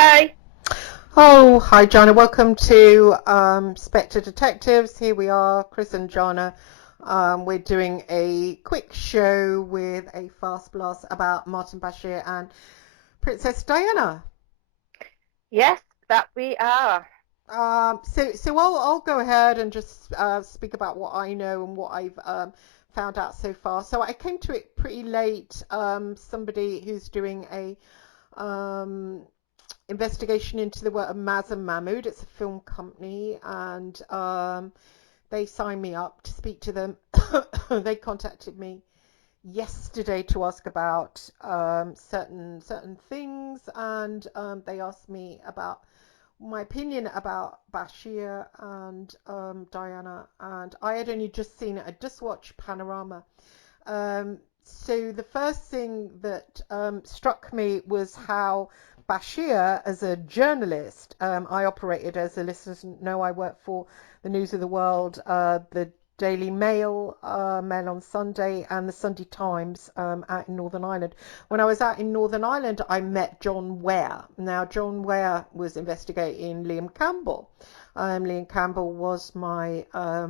Hi. Oh, hi, Jana. Welcome to Spectre Detectives. Here we are, Chris and Jana. We're doing a quick show with a fast blast about Martin Bashir and Princess Diana. Yes, that we are. So I'll go ahead and just speak about what I know and what I've found out so far. So I came to it pretty late. Somebody who's doing a um, investigation into the work of Maz and Mahmood. It's a film company, and they signed me up to speak to them. They contacted me yesterday to ask about certain things, and they asked me about my opinion about Bashir and Diana. And I had only just seen it. I just watched Panorama. So the first thing that struck me was how Bashir, as a journalist, I operated, as the listeners know, I worked for the News of the World, the Daily Mail, Mail on Sunday, and the Sunday Times out in Northern Ireland. When I was out in Northern Ireland, I met John Ware. Now, John Ware was investigating Liam Campbell. Liam Campbell was my I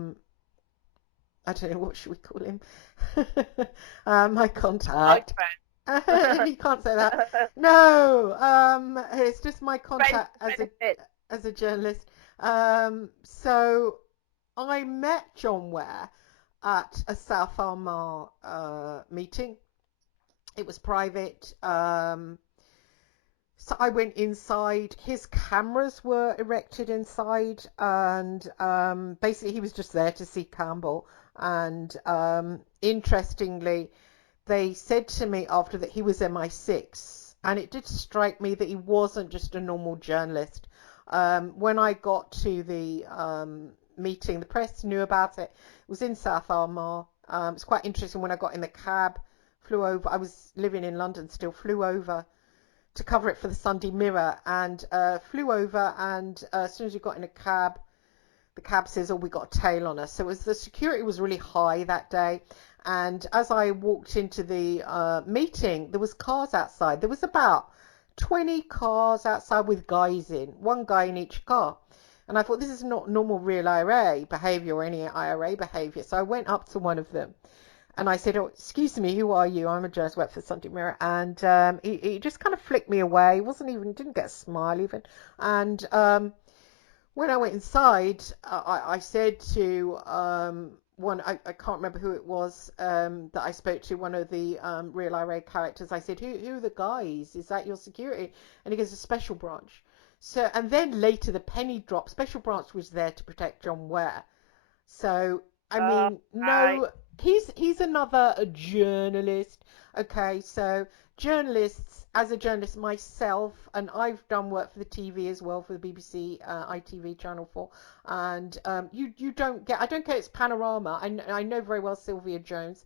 don't know, what should we call him? My contact. Boyfriend. You can't say that. No, it's just my Friends contact with benefits. as a journalist. So I met John Ware at a South Armagh meeting. It was private. So I went inside. His cameras were erected inside, and basically he was just there to see Campbell. And interestingly, they said to me after that he was MI6, and it did strike me that he wasn't just a normal journalist. When I got to the meeting, the press knew about it. It was in South Armagh. It's quite interesting. When I got in the cab, flew over. I was living in London still. Flew over to cover it for the Sunday Mirror, and flew over. And as soon as we got in a cab, the cab says, "Oh, we got a tail on us." So the security was really high that day. And as I walked into the meeting, there was cars outside. There was about 20 cars outside with guys in, one guy in each car. And I thought, this is not normal real IRA behavior or any IRA behavior. So I went up to one of them and I said, "Oh, excuse me, who are you? I'm a journalist, work for the Sunday Mirror." And he just kind of flicked me away. He wasn't even, didn't get a smile even. And when I went inside, I said to one, I can't remember who it was that I spoke to, one of the Real IRA characters. I said, who are the guys? Is that your security? And he goes, a special branch. So, and then later the penny dropped. Special branch was there to protect John Ware. So, I Oh, mean, right. no, he's another journalist. Okay, so journalists, as a journalist myself, and I've done work for the TV as well, for the BBC ITV Channel 4, and you don't get, I don't get, it's Panorama. I know very well Sylvia Jones.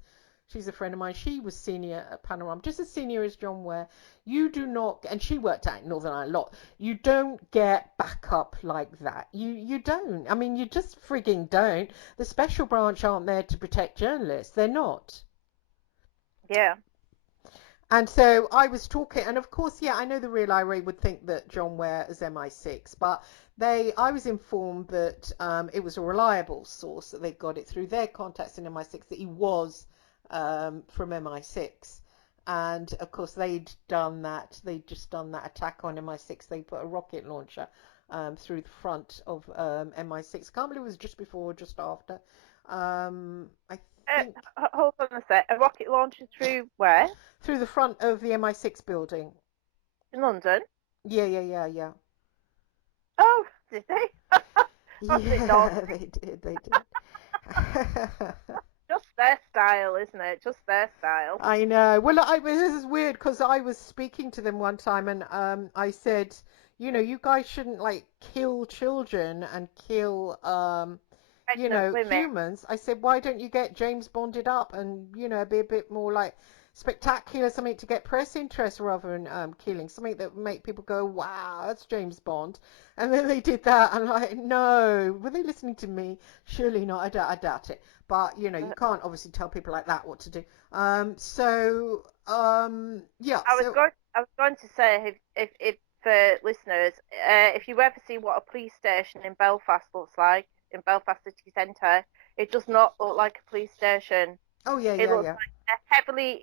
She's a friend of mine. She was senior at Panorama, just as senior as John Ware. You do not, and she worked out in Northern Ireland a lot. You don't get backup like that. You don't. I mean, you just frigging don't. The special branch aren't there to protect journalists. They're not. Yeah. And so I was talking, and of course, yeah, I know the real IRA would think that John Ware is MI6, but I was informed that it was a reliable source, that they got it through their contacts in MI6, that he was from MI6. And of course, they'd just done that attack on MI6. They put a rocket launcher through the front of MI6. Can't believe it was just before or just after. I think Hold on a sec. A rocket launcher through where? through the front of the MI6 building. In London. Yeah, yeah, yeah, yeah. Oh, did they? That's a bit daunting. Yeah, they did. Just their style, isn't it? Just their style. I know. Well, this is weird because I was speaking to them one time and I said, you guys shouldn't like kill children and kill Pregnant women. humans. I said, why don't you get James Bonded up and, be a bit more like spectacular, something to get press interest rather than killing, something that would make people go, wow, that's James Bond. And then they did that, and like, no, were they listening to me? Surely not. I doubt it. But you can't obviously tell people like that what to do. Yeah. I was So going. I was going to say if for listeners, if you ever see what a police station in Belfast looks like, in Belfast city centre, it does not look like a police station. Oh yeah, It yeah, looks yeah, like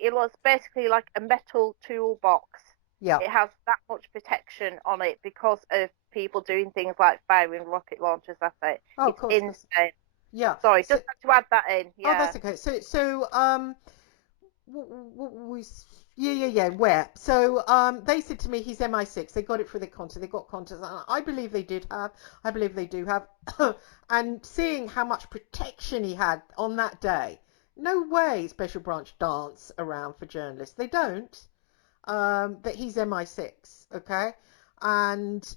it looks basically like a metal toolbox. yeah. It has that much protection on it because of people doing things like firing rocket launchers at it. Oh, of It's course, 'cause insane. yeah. Sorry, So, just had to add that in. oh, Yeah. that's okay. What was yeah, yeah, yeah, where? So they said to me he's MI6. They got it for their contest. They got contests. And I believe they did have. I believe they do have. And seeing how much protection he had on that day, no way Special Branch dance around for journalists. They don't. That he's MI6, okay? And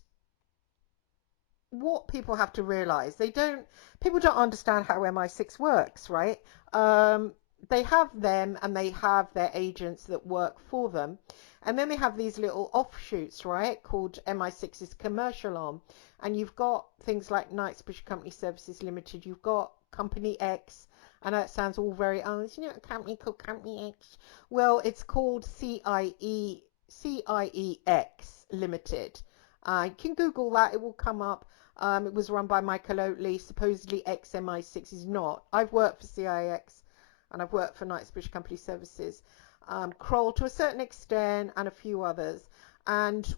what people have to realize, people don't understand how MI6 works, right? Um, they have them and they have their agents that work for them. And then they have these little offshoots, right, called MI6's commercial arm. And you've got things like Knightsbridge Company Services Limited, you've got Company X. I know it sounds all very, oh, isn't it a company called Company X? Well, it's called CIEX Limited. You can Google that, it will come up. It was run by Michael Oatley, supposedly ex-MI6. Is not. I've worked for CIX and I've worked for Knightsbridge Company Services, Kroll to a certain extent, and a few others. And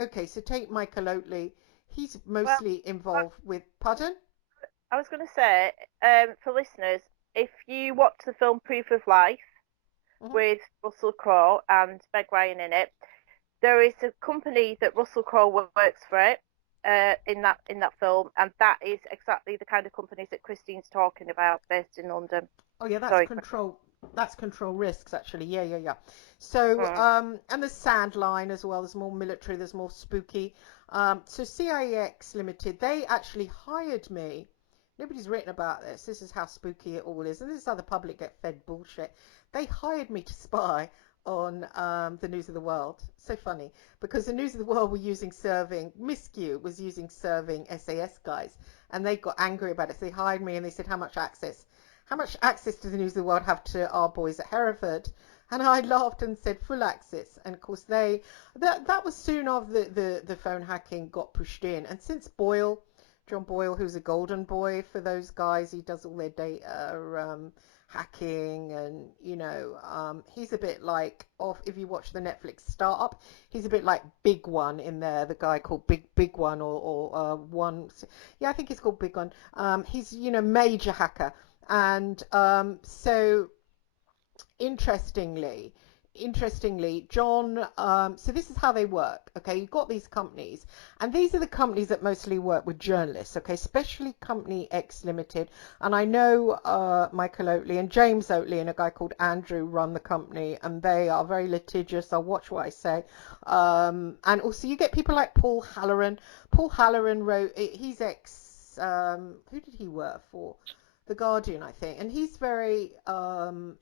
okay, so take Michael Oatley. He's Well, mostly involved with, pardon? I was going to say, for listeners, if you watch the film Proof of Life Hmm. with Russell Crowe and Meg Ryan in it, there is a company that Russell Crowe works for it in that film, and that is exactly the kind of companies that Christine's talking about, based in London. Oh yeah, that's Sorry. control. That's control risks actually. Yeah, yeah, yeah. So Mm. and there's Sandline as well. There's more military. There's more spooky. So CIX Limited, they actually hired me. Nobody's written about this. This is how spooky it all is, and this is how the public get fed bullshit. They hired me to spy on the News of the World. So funny because the News of the World were using serving. Miscue was using serving SAS guys, and they got angry about it. So they hired me, and they said, how much access does the News of the World have to our boys at Hereford? And I laughed and said full access. And of course that was soon after the phone hacking got pushed in. And since John Boyle, who's a golden boy for those guys, he does all their data hacking, and he's a bit like off. If you watch the Netflix startup, he's a bit like Big One in there, the guy called Big One, or one. Yeah, I think he's called Big One. He's major hacker. And so interestingly, John, so this is how they work. Okay, you've got these companies, and these are the companies that mostly work with journalists. Okay, especially Company X Limited, and I know Michael Oatley and James Oatley and a guy called Andrew run the company, and they are very litigious. I'll watch what I say. And also you get people like Paul Halloran. Paul Halloran wrote. He's ex. Who did he work for? The Guardian, I think, and he's very.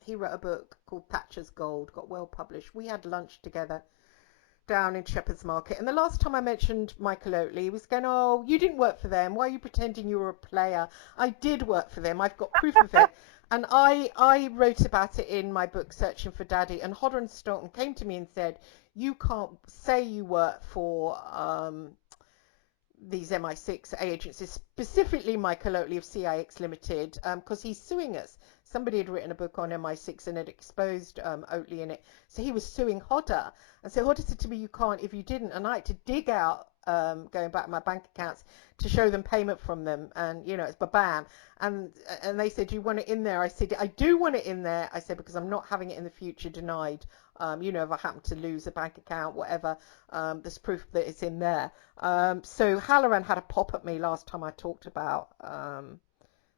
He wrote a book called Thatcher's Gold, got well published. We had lunch together down in Shepherd's Market, and the last time I mentioned Michael Oatley, he was going, "Oh, you didn't work for them. Why are you pretending you were a player?" I did work for them. I've got proof of it, and I wrote about it in my book Searching for Daddy. And Hodder and Stoughton came to me and said, "You can't say you work for." These MI6 agencies, specifically Michael Oatley of CIX Limited, because he's suing us. Somebody had written a book on MI6 and had exposed Oatley in it. So he was suing Hodder. And so Hodder said to me, "You can't if you didn't." And I had to dig out, going back to my bank accounts, to show them payment from them. And, it's bam. And they said, "You want it in there?" I said, "I do want it in there." I said, "Because I'm not having it in the future denied. If I happen to lose a bank account, whatever, there's proof that it's in there." So Halloran had a pop at me last time I talked about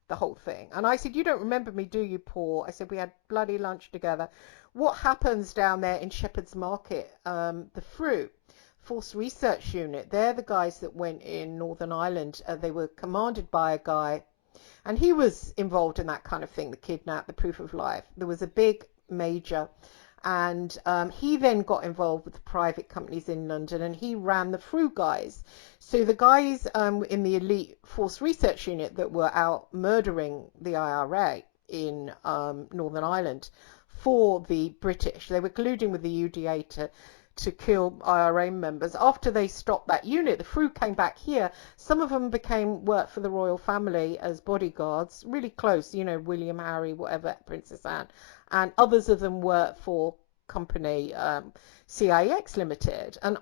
the whole thing. And I said, "You don't remember me, do you, Paul?" I said, "We had bloody lunch together." What happens down there in Shepherd's Market? The Fruit Force Research Unit, they're the guys that went in Northern Ireland. They were commanded by a guy, and he was involved in that kind of thing, the kidnap, the proof of life. There was a big major, and he then got involved with the private companies in London, and he ran the Fru guys. So the guys in the elite force research unit that were out murdering the IRA in Northern Ireland for the British, they were colluding with the UDA to kill IRA members. After they stopped that unit, the crew came back here. Some of them worked for the royal family as bodyguards, really close, William, Harry, whatever, Princess Anne. And others of them worked for company CIX Limited. And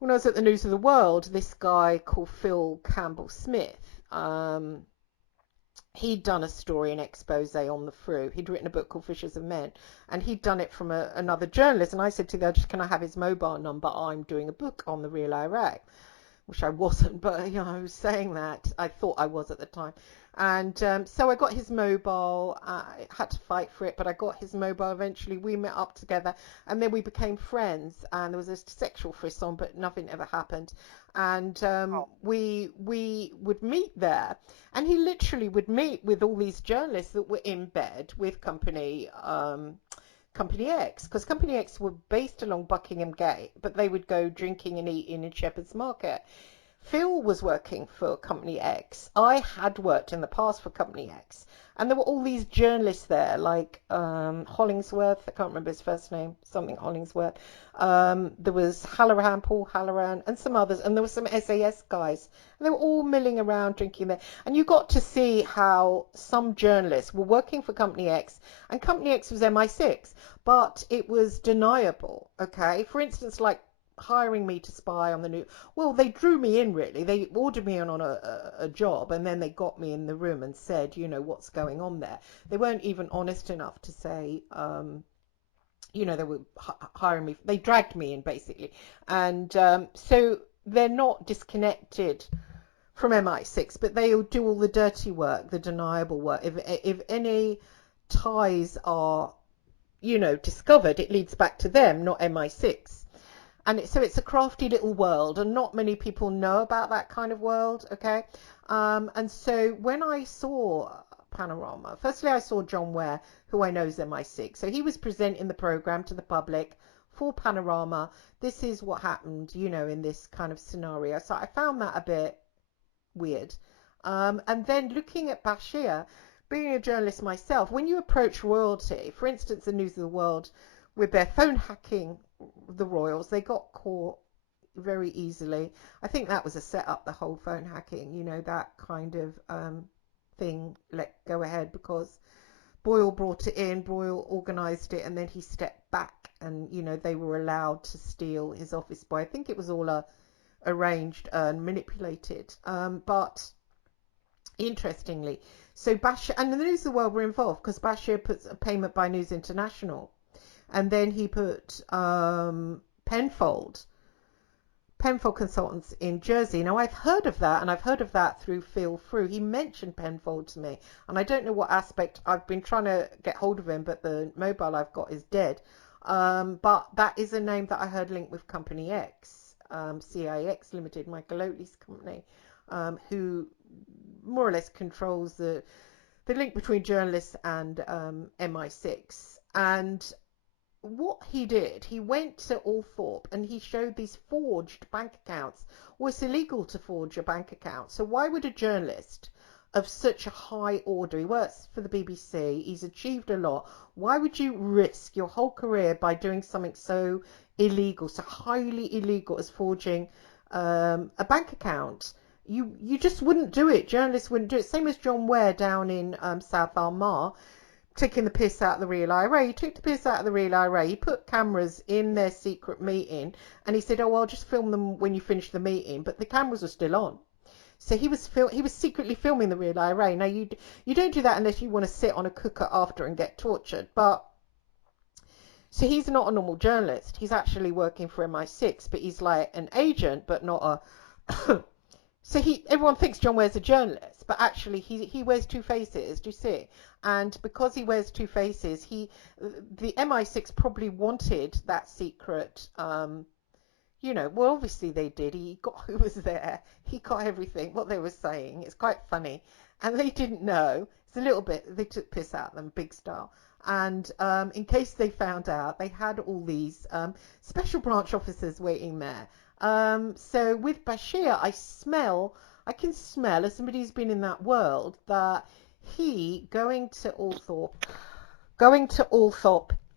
when I was at the News of the World, this guy called Phil Campbell Smith, he'd done a story, an expose on the Fru. He'd written a book called Fishers of Men, and he'd done it from another journalist. And I said to the others, can I have his mobile number? I'm doing a book on the real IRA, which I wasn't, but I was saying that. I thought I was at the time. And so I got his mobile. I had to fight for it, but I got his mobile eventually. We met up together, and then we became friends. And there was a sexual frisson, but nothing ever happened. And we would meet there, and he literally would meet with all these journalists that were in bed with Company X, because Company X were based along Buckingham Gate, but they would go drinking and eating in Shepherd's Market. Phil was working for Company X. I had worked in the past for Company X, and there were all these journalists there, like Hollingsworth. I can't remember his first name, something Hollingsworth. There was Halloran, Paul Halloran, and some others, and there were some SAS guys. And they were all milling around drinking there, and you got to see how some journalists were working for Company X, and Company X was MI6, but it was deniable. Okay, for instance, like hiring me to spy on the new. Well, they drew me in, really. They ordered me in on a job, and then they got me in the room and said, what's going on there. They weren't even honest enough to say, they were hiring me. They dragged me in, basically. And so they're not disconnected from MI6, but they'll do all the dirty work, the deniable work. If any ties are, discovered, it leads back to them, not MI6. And so it's a crafty little world, and not many people know about that kind of world, okay? And so when I saw Panorama, firstly I saw John Ware, who I know is MI6. So he was presenting the program to the public for Panorama. This is what happened, in this kind of scenario. So I found that a bit weird. And then looking at Bashir, being a journalist myself, when you approach royalty, for instance, the News of the World, with their phone hacking the royals, they got caught very easily. I think that was a setup, the whole phone hacking, that kind of thing let go ahead because Boyle brought it in, Boyle organised it, and then he stepped back, and they were allowed to steal his office boy. I think it was all arranged and manipulated. But interestingly, so Bashir and the News of the World were involved because Bashir puts a payment by News International. And then he put Penfold Consultants in Jersey. Now, I've heard of that, and I've heard of that through Phil Frew. He mentioned Penfold to me, and I don't know what aspect. I've been trying to get hold of him, but the mobile I've got is dead. But that is a name that I heard linked with Company X, CIX Limited, Michael Oatley's company, who more or less controls the link between journalists and MI6. And what he did, he went to Althorpe and he showed these forged bank accounts. Well, it's illegal to forge a bank account. So why would a journalist of such a high order, he works for the BBC, he's achieved a lot, why would you risk your whole career by doing something so illegal, so highly illegal as forging a bank account? You just wouldn't do it. Journalists wouldn't do it. Same as John Ware down in South Armagh, taking the piss out of the real IRA. He took the piss out of the real IRA. He put cameras in their secret meeting, and he said, "Oh, I'll just film them when you finish the meeting." But the cameras were still on, so he was secretly filming the real IRA. Now you don't do that unless you want to sit on a cooker after and get tortured. But so he's not a normal journalist. He's actually working for MI6, but he's like an agent, but not a. So everyone thinks John Ware's a journalist, but actually he wears two faces. Do you see? And because he wears two faces, the MI6 probably wanted that secret. Well, obviously they did. He got who was there. He got everything. What they were saying. It's quite funny, and they didn't know. It's a little bit. They took piss out of them, big style. And in case they found out, they had all these special branch officers waiting there. So with Bashir, I can smell, as somebody who's been in that world, that he going to Althorpe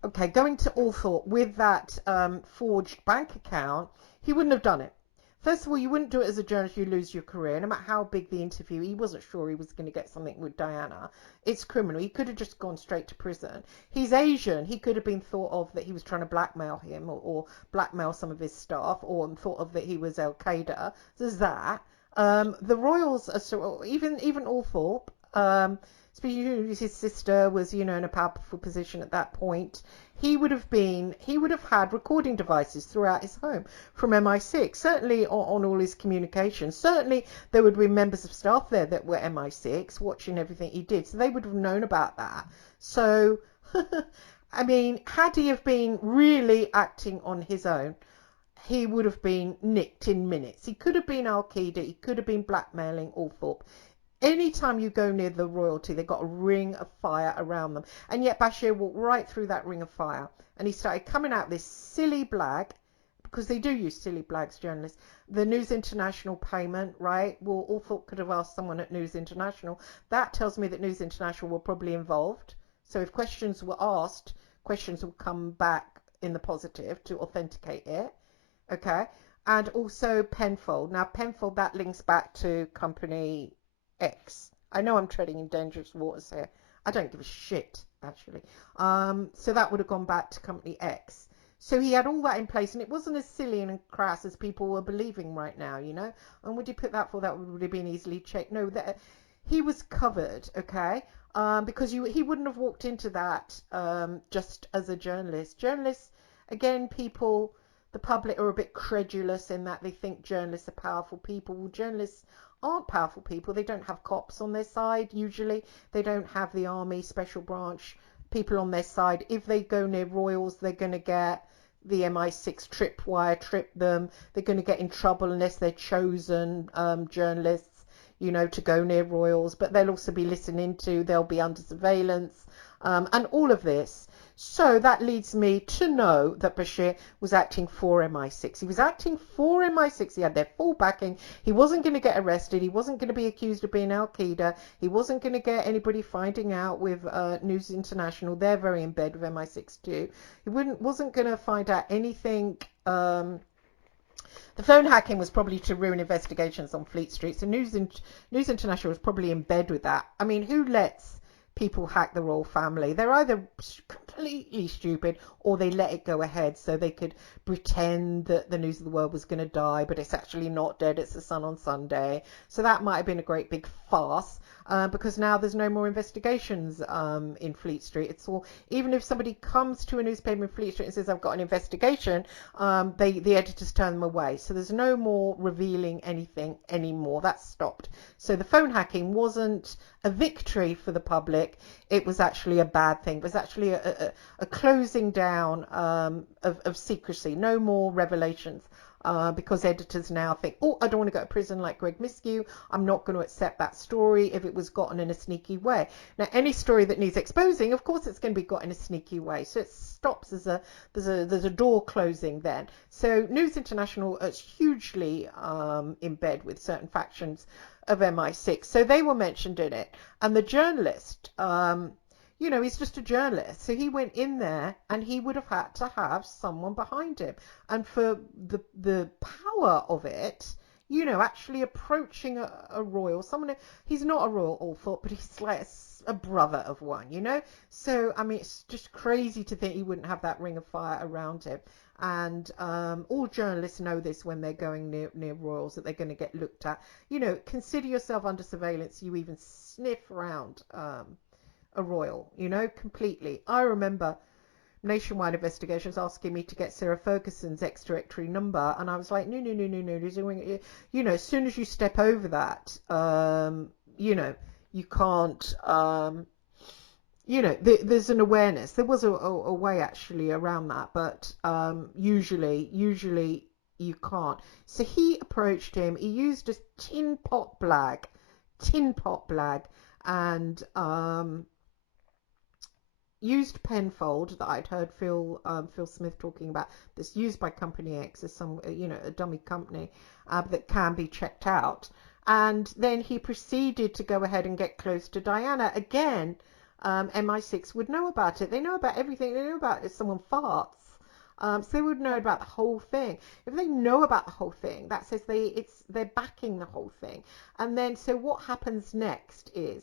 okay, going to Althorpe with that forged bank account, he wouldn't have done it. First of all, you wouldn't do it as a journalist, you lose your career. No matter how big the interview, he wasn't sure he was going to get something with Diana. It's criminal. He could have just gone straight to prison. He's Asian. He could have been thought of that he was trying to blackmail him or blackmail some of his staff, or thought of that he was Al Qaeda. There's that. The royals are so, even Althorpe. Especially his sister was, in a powerful position at that point. He would have had recording devices throughout his home from MI6, certainly on all his communications. Certainly there would be members of staff there that were MI6 watching everything he did, so they would have known about that. So, I mean, had he have been really acting on his own, he would have been nicked in minutes. He could have been Al Qaeda, he could have been blackmailing Althorpe. Anytime you go near the royalty, they've got a ring of fire around them. And yet Bashir walked right through that ring of fire. And he started coming out this silly blag, because they do use silly blags, journalists. The News International payment, right? Well, Althorpe could have asked someone at News International. That tells me that News International were probably involved. So if questions were asked, questions will come back in the positive to authenticate it. Okay? And also Penfold. Now, Penfold, that links back to Company X. I know I'm treading in dangerous waters here. I don't give a shit, actually. So that would have gone back to Company X. So he had all that in place, and it wasn't as silly and crass as people were believing right now, And would you put that for that would have been easily checked? No, that he was covered, okay? Because he wouldn't have walked into that just as a journalist. Journalists, again, people, the public are a bit credulous in that they think journalists are powerful people. Well, journalists aren't powerful people. They don't have cops on their side usually. They don't have the army, special branch people on their side. If they go near royals, they're going to get the MI6 trip them. They're going to get in trouble unless they're chosen journalists, to go near royals. But they'll also be listened to. They'll be under surveillance and all of this. So that leads me to know that Bashir was acting for MI6. He was acting for MI6. He had their full backing. He wasn't going to get arrested. He wasn't going to be accused of being Al Qaeda. He wasn't going to get anybody finding out with News International. They're very in bed with MI6 too. He wasn't going to find out anything. The phone hacking was probably to ruin investigations on Fleet Street. So News International was probably in bed with that. I mean, who lets people hack the royal family? They're either completely stupid or they let it go ahead so they could pretend that the news of the world was going to die, but it's actually not dead. It's the sun on Sunday. So that might have been a great big farce. Because now there's no more investigations in Fleet Street. It's all, even if somebody comes to a newspaper in Fleet Street and says, I've got an investigation, the editors turn them away. So there's no more revealing anything anymore. That's stopped. So the phone hacking wasn't a victory for the public. It was actually a bad thing. It was actually a closing down of secrecy. No more revelations. Because editors now think, oh, I don't want to go to prison like Greg Miskiw. I'm not going to accept that story if it was gotten in a sneaky way. Now, any story that needs exposing, of course, it's going to be got in a sneaky way. So it stops as there's a door closing then. So News International is hugely in bed with certain factions of MI6. So they were mentioned in it. And the journalist, he's just a journalist. So he went in there and he would have had to have someone behind him. And for the power of it, actually approaching a royal, he's not a royal Althorpe, but he's like a brother of one, So, I mean, it's just crazy to think he wouldn't have that ring of fire around him. And all journalists know this when they're going near royals, that they're going to get looked at. Consider yourself under surveillance. You even sniff around a royal, completely. I remember Nationwide Investigations asking me to get Sarah Ferguson's ex-directory number, and I was like, no, as soon as you step over that, you can't, there's an awareness. There was a way actually around that, but usually you can't. So he approached him. He used a tin pot blag, and used Penfold that I'd heard Phil Smith talking about, that's used by Company X as some a dummy company that can be checked out. And then he proceeded to go ahead and get close to Diana again. MI6 would know about it. They know about everything. They know about if someone farts. So they would know about the whole thing. If they know about the whole thing, that says they're backing the whole thing. And then so what happens next is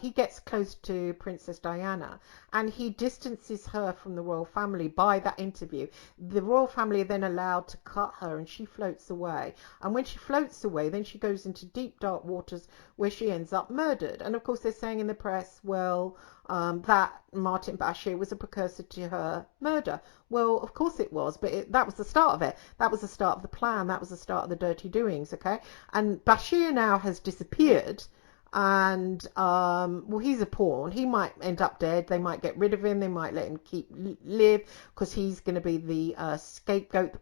he gets close to Princess Diana and he distances her from the royal family by that interview. The royal family are then allowed to cut her and she floats away. And when she floats away, then she goes into deep dark waters where she ends up murdered. And of course, they're saying in the press, well, that Martin Bashir was a precursor to her murder. Well, of course it was, but that was the start of it. That was the start of the plan. That was the start of the dirty doings, okay? And Bashir now has disappeared and well, he's a pawn. He might end up dead. They might get rid of him. They might let him live because he's going to be the scapegoat, the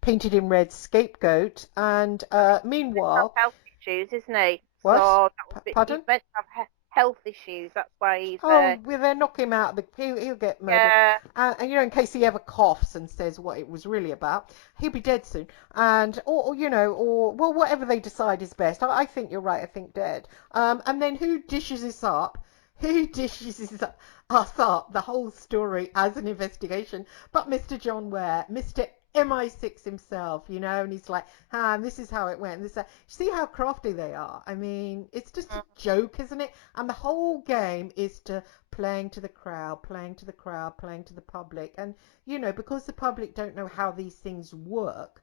painted in red scapegoat. And Have meanwhile, health issues, isn't he? what? So that would be, he's Pardon? meant to have health issues. That's why he's Oh, well, they'll knock him out. He'll get murdered. yeah. And in case he ever coughs and says what it was really about, he'll be dead soon. And or well, whatever they decide is best. I think you're right. I think dead. And then who dishes this up? Who dishes us up the whole story as an investigation? But Mr. John Ware, Mr. MI6 himself, and he's like, this is how it went. See how crafty they are. I mean, it's just a joke, isn't it? And the whole game is to playing to the crowd, playing to the crowd, playing to the public. And, because the public don't know how these things work,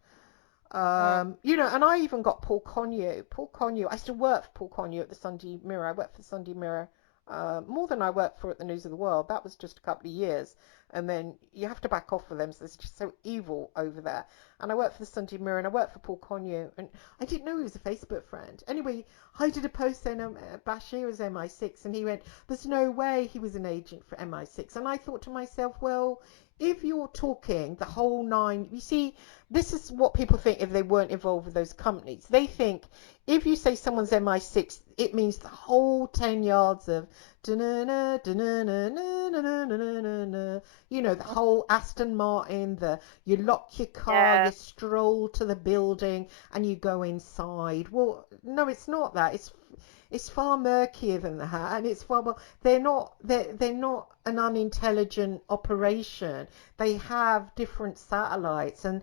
and I even got Paul Connew. I still work for Paul Connew at the Sunday Mirror. I worked for the Sunday Mirror more than I worked for at the News of the World. That was just a couple of years. And then you have to back off for them. So it's just so evil over there. And I worked for the Sunday Mirror and I worked for Paul Connew. And I didn't know he was a Facebook friend. Anyway, I did a post saying Bashir was MI6. And he went, there's no way he was an agent for MI6. And I thought to myself, well, if you're talking the whole nine, you see, this is what people think if they weren't involved with those companies. They think if you say someone's MI6, it means the whole 10 yards of the whole Aston Martin, you lock your car, Yeah. you stroll to the building and you go inside. Well, no, it's not that. It's far murkier than that, and it's far more. They're not an unintelligent operation. They have different satellites, and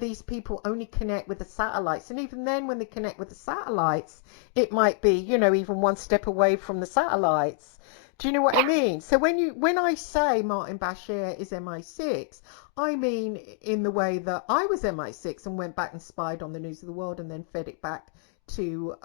these people only connect with the satellites, and even then, when they connect with the satellites, it might be even one step away from the satellites. Do you know what I mean? So when I say Martin Bashir is MI6, I mean in the way that I was MI6 and went back and spied on the News of the World and then fed it back to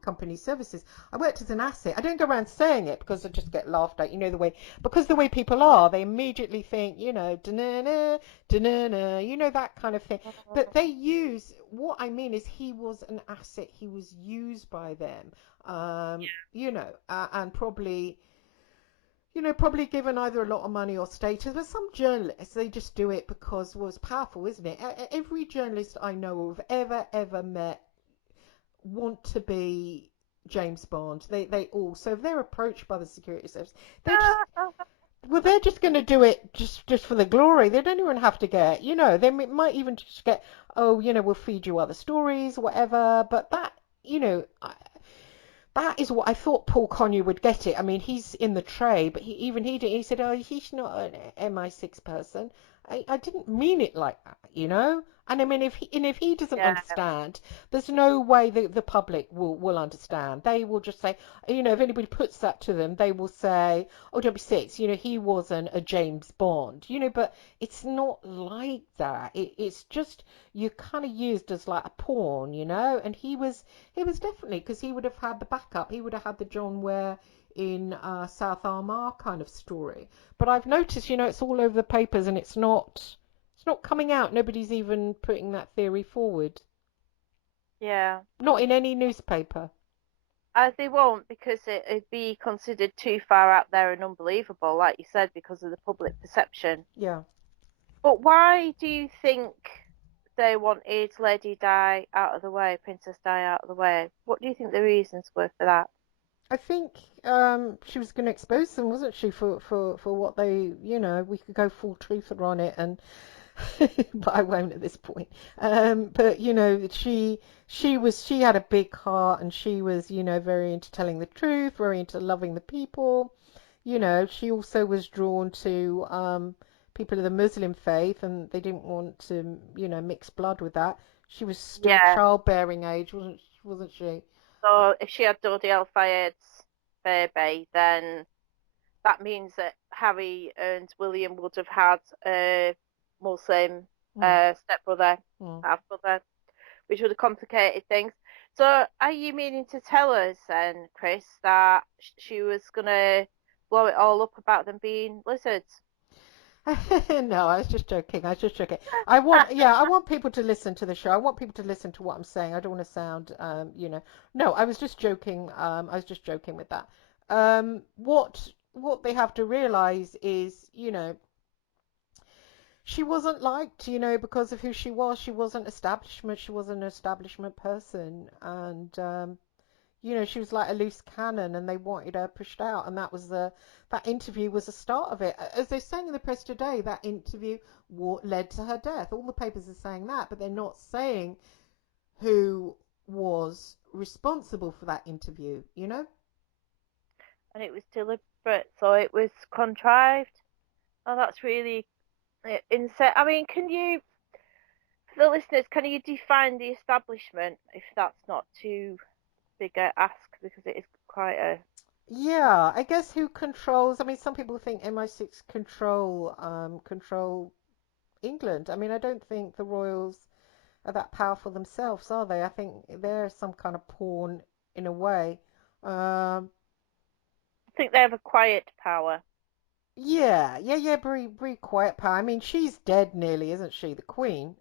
company services. I worked as an asset. I don't go around saying it because I just get laughed at. The way people are, they immediately think, da-na-na, da-na-na, that kind of thing. But they use, what I mean is he was an asset. He was used by them, and probably given either a lot of money or status. But some journalists, they just do it because, well, it's powerful, isn't it? Every journalist I know of ever met want to be James Bond. They all. So if they're approached by the security service, they're just they're just going to do it just for the glory. They don't even have to get, they might even just get, oh, we'll feed you other stories, whatever. But that, that is what I thought Paul Connew would get it. I mean, he's in the tray, but he did. He said, "Oh, he's not an MI6 person." I didn't mean it like that. And I mean, if he doesn't Yeah. understand, there's no way the public will understand. They will just say, if anybody puts that to them, they will say, "Oh, W6, he wasn't a James Bond." But it's not like that. It's just you're kind of used as like a pawn, and he was definitely, because he would have had the backup. He would have had the John Ware in South Armagh kind of story. But I've noticed, it's all over the papers and it's not coming out. Nobody's even putting that theory forward. Yeah. Not in any newspaper. They won't because it'd be considered too far out there and unbelievable, like you said, because of the public perception. Yeah. But why do you think they wanted Lady Di out of the way, Princess Di out of the way? What do you think the reasons were for that? I think she was going to expose them, wasn't she, for what they, we could go full truther on it. And but I won't at this point. But you know, she had a big heart, and she was, you know, very into telling the truth, very into loving the people. You know, she also was drawn to people of the Muslim faith, and they didn't want to, you know, mix blood with that. She was still Yeah. childbearing age, wasn't she? So if she had Dodi Al Fayed's baby, then that means that Harry and William would have had a Muslim Mm, stepbrother, mm. half brother, which would have complicated things. So are you meaning to tell us then, Chris, that she was gonna blow it all up about them being lizards? No, I was just joking. I was just joking. I want people to listen to the show. I want people to listen to what I'm saying. I don't want to sound, you know. No, I was just joking. I was just joking with that. What they have to realize is, you know, she wasn't liked, you know, because of who she was. She wasn't establishment. She wasn't an establishment person, and you know, she was like a loose cannon, and they wanted her pushed out, and that interview was the start of it. As they're saying in the press today, that interview led to her death. All the papers are saying that, but they're not saying who was responsible for that interview, you know? And it was deliberate, so it was contrived. Oh, that's really insane. I mean, can you, for the listeners, can you define the establishment if that's not too big a ask because it is quite a Yeah, I guess who controls, I mean, some people think MI6 control England. I mean, I don't think the royals are that powerful themselves, are they? I think they're some kind of pawn in a way. Um, I think they have a quiet power. yeah, Brie Quiet Power. I mean, she's dead nearly, isn't she? The Queen.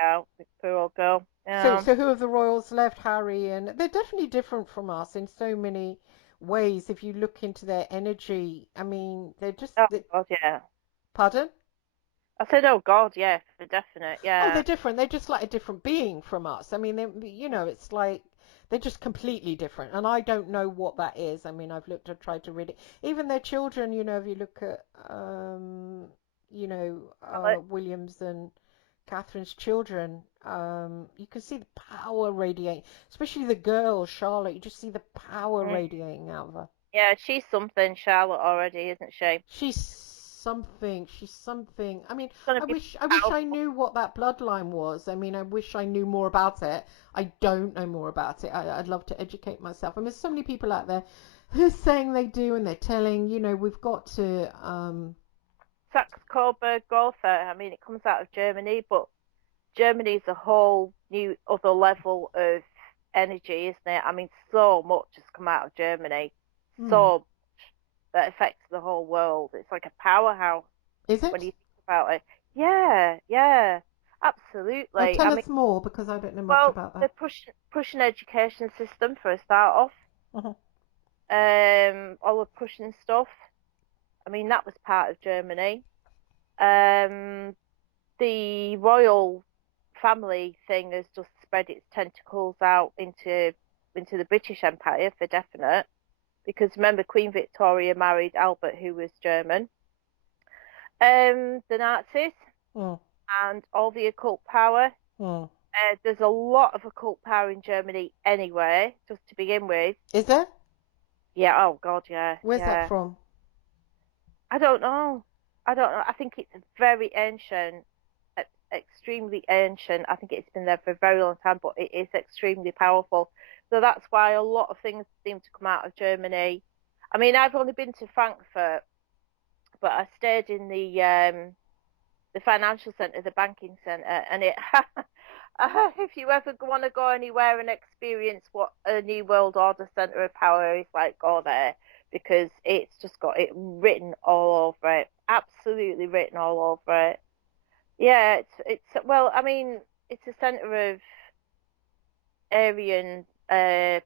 Yeah, poor old girl. So Yeah. so who of the royals left? Harry, and they're definitely different from us in so many ways. If you look into their energy, I mean, Oh God, yeah. pardon? I said, oh God, yeah, for definite, Oh, they're yeah. different. They're just like a different being from us. I mean, you know, it's like they're just completely different, and I don't know what that is. I mean, I've tried to read it. Even their children, you know, if you look at, you know, Alex. Williams and Catherine's children, you can see the power radiating, especially the girl, Charlotte. You just see the power Mm. radiating out of her. Yeah, she's something, Charlotte already, isn't she? She's something. She's something. I mean, Gonna I be wish I wish I powerful. knew what that bloodline was. I mean, I wish I knew more about it. I don't know more about it. I'd love to educate myself. I mean, there's so many people out there who are saying they do, and they're telling. You know, we've got to. Saxe Coburg Gotha. I mean, it comes out of Germany, but Germany's a whole new other level of energy, isn't it? I mean, so much has come out of Germany, Hmm, so that affects the whole world. It's like a powerhouse is when it? you think about it. Yeah, yeah, Oh, absolutely. tell I mean, us more because I don't know much well, about the that. Prussian education system for a start off, Uh-huh. all the Prussian stuff. I mean, that was part of Germany. Um, the royal family thing has just spread its tentacles out into the British Empire for definite. Because remember, Queen Victoria married Albert, who was German. The Nazis Hmm, and all the occult power. hmm. There's a lot of occult power in Germany anyway, just to begin with. Is there? Yeah, oh God, yeah, Where's that yeah. from? I don't know. I don't know. I think it's very ancient, extremely ancient. I think it's been there for a very long time, but it is extremely powerful. So that's why a lot of things seem to come out of Germany. I mean, I've only been to Frankfurt, but I stayed in the financial centre, the banking centre, and it. If you ever want to go anywhere and experience what a New World Order centre of power is like, go there because it's just got it written all over it, absolutely written all over it. Yeah, it's well, I mean, it's a centre of Aryan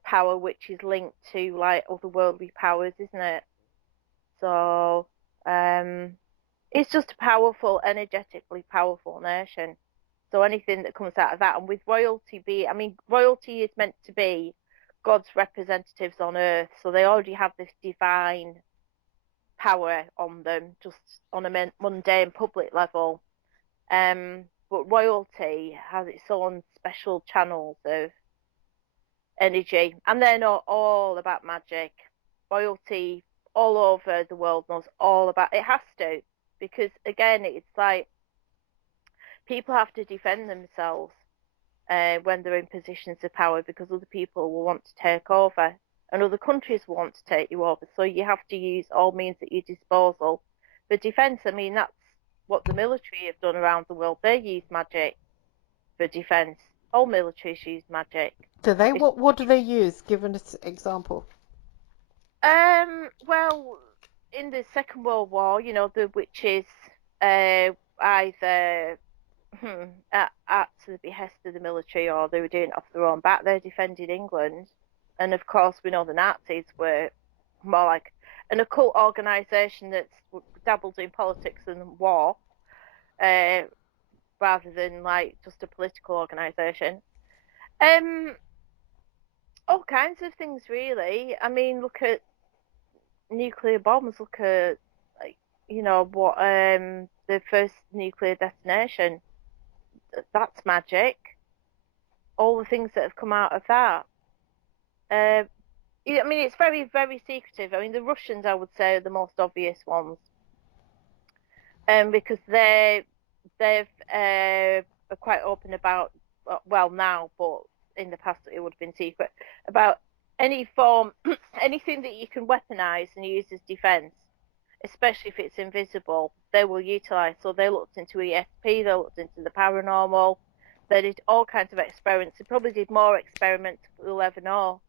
power, which is linked to like otherworldly powers, isn't it? So, um, it's just a powerful, energetically powerful nation. So anything that comes out of that, and with royalty I mean, royalty is meant to be God's representatives on earth, so they already have this divine power on them, just on a mundane public level. But royalty has its own special channels of energy, and they're not all about magic. Royalty all over the world knows all about it. Has to, because again, it's like people have to defend themselves when they're in positions of power because other people will want to take over and other countries will want to take you over. So you have to use all means at your disposal for defence. I mean, that's what the military have done around the world. They use magic for defence. All militaries use magic. Do they? It's, What do they use? Give an example. well, in the Second World War, the witches either at the behest of the military, or they were doing it off their own back. They're defending England, and of course, we know the Nazis were more like an occult organisation that's dabbled in politics and war, uh, rather than like just a political organisation. Um, all kinds of things, really. I mean, look at nuclear bombs. Look at like, what the first nuclear detonation. That's magic. All the things that have come out of that. Uh, I mean, it's very, very secretive. I mean, the Russians, I would say, are the most obvious ones, because they've are quite open about, well, now, but in the past it would have been secret, about any form, anything that you can weaponize and use as defense, especially if it's invisible. They will utilize. So they looked into ESP, they looked into the paranormal, they did all kinds of experiments. They probably did more experiments than we'll ever know.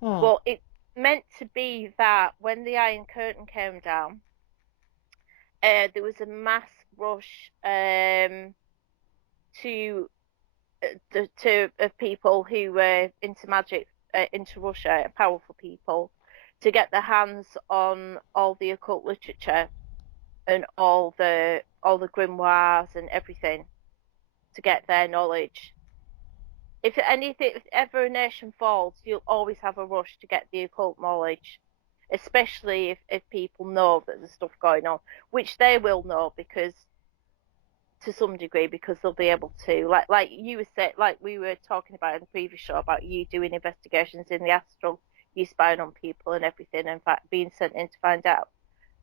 Hmm. But it's meant to be that when the Iron Curtain came down, there was a mass rush to of people who were into magic, into Russia, powerful people, to get their hands on all the occult literature and all the grimoires and everything to get their knowledge. If anything, if ever a nation falls, you'll always have a rush to get the occult knowledge, especially if people know that there's stuff going on, which they will know because to some degree because they'll be able to, like you were said, like we were talking about in the previous show about you doing investigations in the astral, you spying on people and everything, in fact being sent in to find out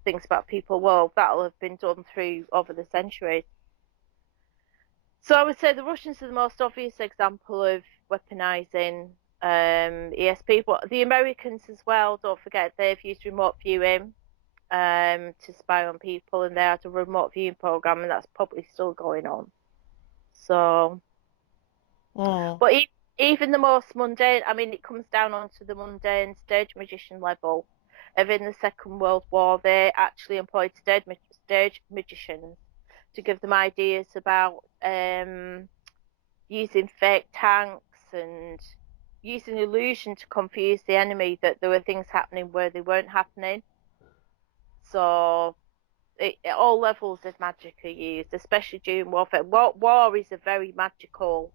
things about people. Well, that'll have been done through over the centuries. So I would say the Russians are the most obvious example of weaponizing ESP, but the Americans as well, don't forget, they've used remote viewing to spy on people, and they had a remote viewing program, and that's probably still going on. So, Hmm. but even the most mundane, I mean, it comes down onto the mundane stage magician level. Of in the Second World War, they actually employed stage magicians to give them ideas about using fake tanks and using illusion to confuse the enemy that there were things happening where they weren't happening. So all levels of magic are used, especially during warfare. War is a very magical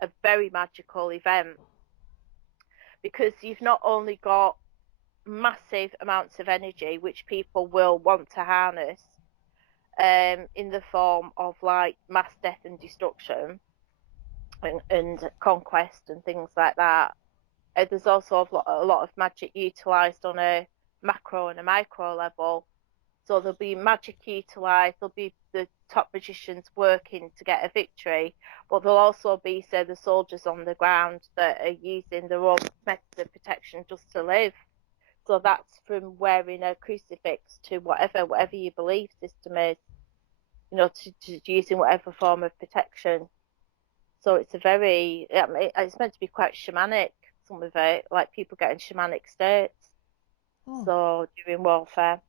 event because you've not only got massive amounts of energy which people will want to harness in the form of like mass death and destruction and conquest and things like that. There's also a lot of magic utilized on a macro and a micro level. So there'll be magic utilised, there'll be the top magicians working to get a victory, but there'll also be, say, the soldiers on the ground that are using their own methods of protection just to live. So that's from wearing a crucifix to whatever your belief system is, to using whatever form of protection. So it's it's meant to be quite shamanic, some of it, like people get in shamanic states. Hmm. So during warfare.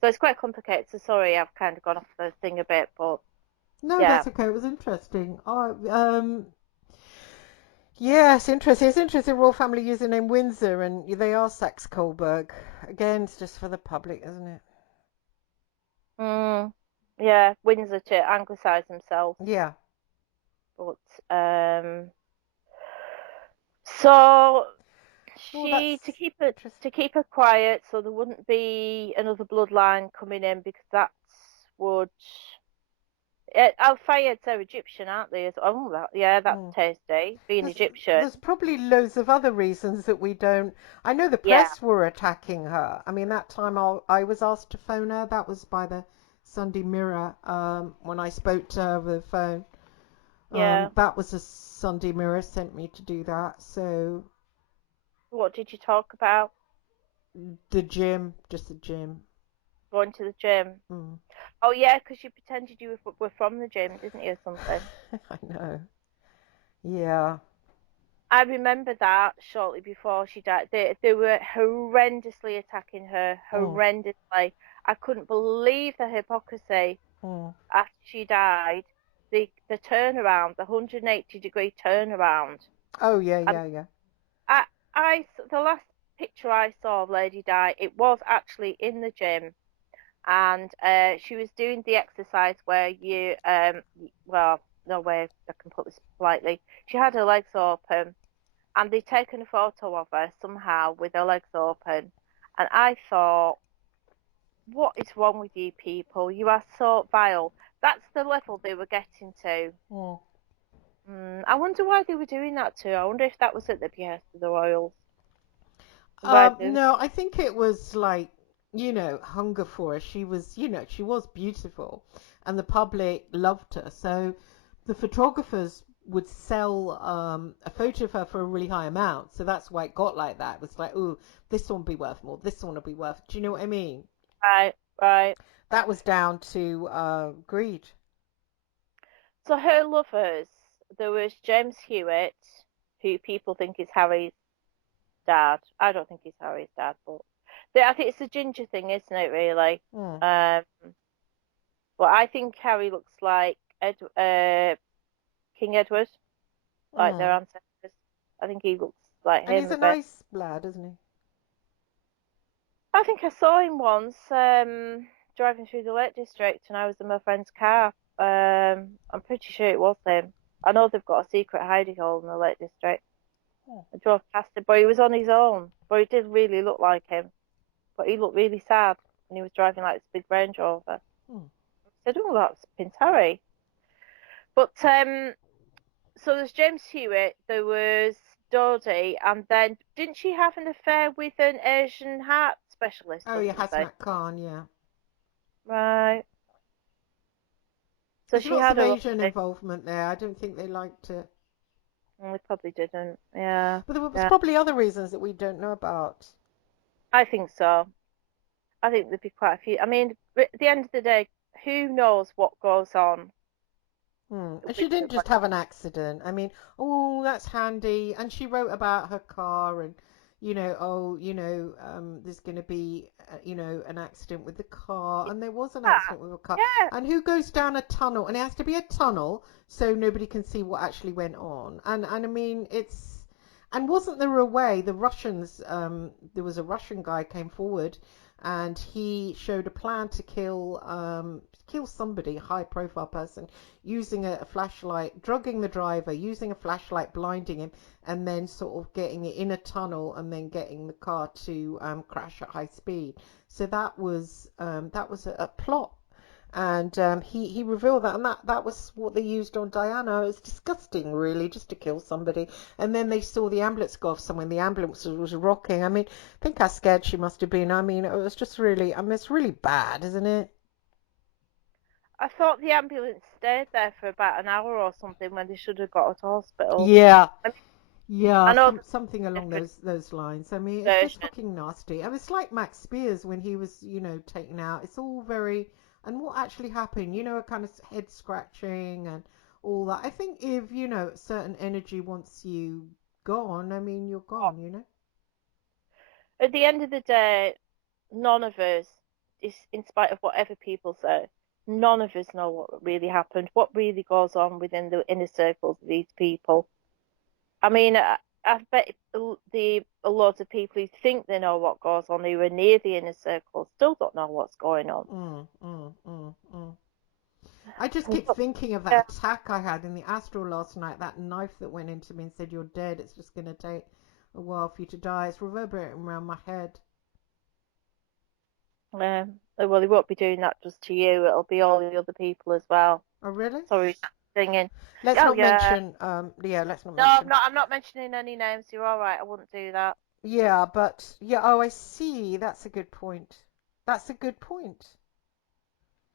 So it's quite complicated. So sorry, I've kind of gone off the thing a bit, but No, yeah. that's okay. It was interesting. Yes, interesting. It's interesting. Royal family username Windsor, and they are Saxe Coburg. Again, it's just for the public, isn't it? Mm, yeah, Windsor to anglicise themselves. Yeah. But um, so Oh, she that's interesting. to keep her quiet, so there wouldn't be another bloodline coming in because that would Al-Fayeds are Egyptian, aren't they? Oh, yeah, that's Mm. tasty. Being There's, Egyptian. there's probably loads of other reasons that we don't. I know the Yeah, press were attacking her. I mean, that time I was asked to phone her. That was by the Sunday Mirror when I spoke to her over the phone. yeah. That was a Sunday Mirror sent me to do that. So What did you talk about? the gym, just the gym. Going to the gym. Mm. Oh, yeah, because you pretended you were from the gym, didn't you, or something? I know. Yeah. I remember that shortly before she died. They were horrendously attacking her, Mm. horrendously. I couldn't believe the hypocrisy Mm. after she died. The turnaround, the 180-degree turnaround. Oh yeah, And yeah, yeah. I, the last picture I saw of Lady Di, it was actually in the gym, and she was doing the exercise where well, no way I can put this politely. She had her legs open, and they'd taken a photo of her somehow with her legs open, and I thought, what is wrong with you people? You are so vile. That's the level they were getting to. Mm. I wonder why they were doing that too. I wonder if that was at the behest of the royals. Why they, No, I think it was like, hunger for her. She was beautiful and the public loved her. So the photographers would sell a photo of her for a really high amount. So that's why it got like that. It was like, oh, this one will be worth more. This one will be worth. Do you know what I mean? right, right. That was down to greed. So her lovers, there was James Hewitt, who people think is Harry's dad. I don't think he's Harry's dad, but I think it's the ginger thing, isn't it? Really. Mm, Um, but I think Harry looks like King Edward, like their mm. ancestors. I think he looks like And him he's a a bit. nice lad, isn't he? I think I saw him once driving through the Lake District, and I was in my friend's car. I'm pretty sure it was him. I know they've got a secret hiding hole in the Lake District. Mm, I drove past him, but he was on his own. But he did really look like him. But he looked really sad, and he was driving like this big Range Rover. I mm. said, "Oh, that's Prince Harry." But so there's James Hewitt, there was Dodie, and then didn't she have an affair with an Asian heart specialist Oh, or yeah, something? Hasnat Khan, yeah. Right. So There's she lots had of her Asian lovely. involvement there. I don't think they liked it. We probably didn't. Yeah, But there was yeah. probably other reasons that we don't know about. I think so. I think there'd be quite a few. I mean, at the end of the day, who knows what goes on And with she didn't the just have an accident. I mean, oh, that's handy. And she wrote about her car and, there's going to be, an accident with the car. And there was an yeah, accident with a car. yeah. And who goes down a tunnel? And it has to be a tunnel so nobody can see what actually went on. And I mean, and wasn't there a way the Russians, there was a Russian guy came forward and he showed a plan to kill somebody, a high profile person, using a flashlight, drugging the driver, using a flashlight, blinding him, and then sort of getting it in a tunnel and then getting the car to crash at high speed. So that was a plot. And he revealed that, and that was what they used on Diana. It's disgusting, really, just to kill somebody. And then they saw the ambulance go off somewhere, and the ambulance was rocking. I mean, think how scared she must have been. I mean, it was just really, I mean, it's really bad, isn't it? I thought the ambulance stayed there for about an hour or something when they should have got her to hospital. Yeah, I mean, yeah, I know something there's along different those lines. I mean, it's just versions. fucking nasty. I mean, it's like Max Spears when he was, taken out. It's all very, and what actually happened, a kind of head scratching and all that. I think if, certain energy wants you gone, I mean, you're gone. At the end of the day, none of us, is, in spite of whatever people say, none of us know what really happened, what really goes on within the inner circles of these people. I mean, I bet the a lot of people who think they know what goes on, who are near the inner circle, still don't know what's going on. Mm, mm, mm, mm. I just keep But, thinking of yeah, that attack I had in the astral last night, that knife that went into me and said, "You're dead. It's just going to take a while for you to die." It's reverberating around my head. well, they won't be doing that just to you. It'll be all the other people as well. Oh, really? Sorry, singing. Let's Oh not yeah. mention. Yeah, let's not No, mention. I'm not mentioning any names. You're all right. I wouldn't do that. Yeah, but yeah. Oh, I see. That's a good point. That's a good point.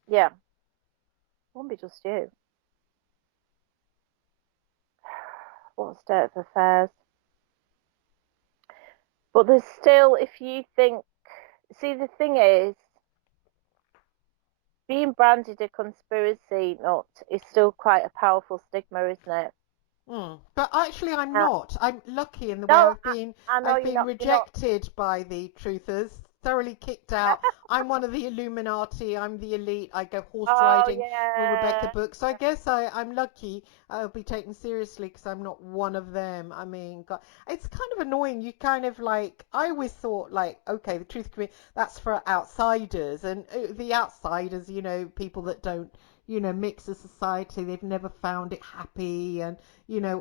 Yeah, won't be just you. What state of affairs? But there's still, if you think, see, the thing is, being branded a conspiracy nut is still quite a powerful stigma, isn't it? Mm. But actually, I'm Uh, not. I'm lucky in the way no, I know I've you're been not. You're not. rejected by the truthers, thoroughly kicked out. I'm one of the Illuminati. I'm the elite. I go horse Oh riding with Rebecca yeah, Brooks. So I guess I'm lucky. I'll be taken seriously because I'm not one of them. I mean, God, it's kind of annoying. You kind of like. I always thought like, okay, the truth committee that's for outsiders, and the outsiders, people that don't. Mix of society, they've never found it happy, and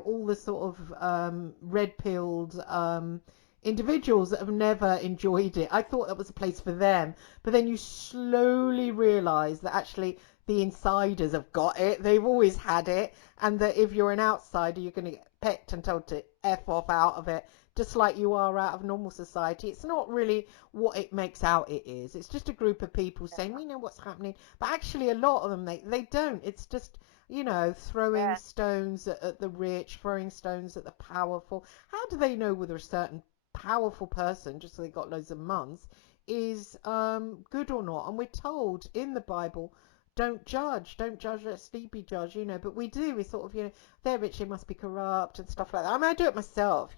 all the sort of red pilled individuals that have never enjoyed it. I thought that was a place for them. But then you slowly realize that actually the insiders have got it. They've always had it. And that if you're an outsider, you're going to get pecked and told to F off out of it, just like you are out of normal society. It's not really what it makes out it is. It's just a group of people saying, we know what's happening. But actually, a lot of them, they don't. It's just throwing yeah, stones at the rich, throwing stones at the powerful. How do they know whether a certain powerful person, just so they got loads of mums, is good or not? And we're told in the Bible, don't judge, let sleep be judged, but we do, we sort of, they're rich, they must be corrupt and stuff like that. I mean, I do it myself,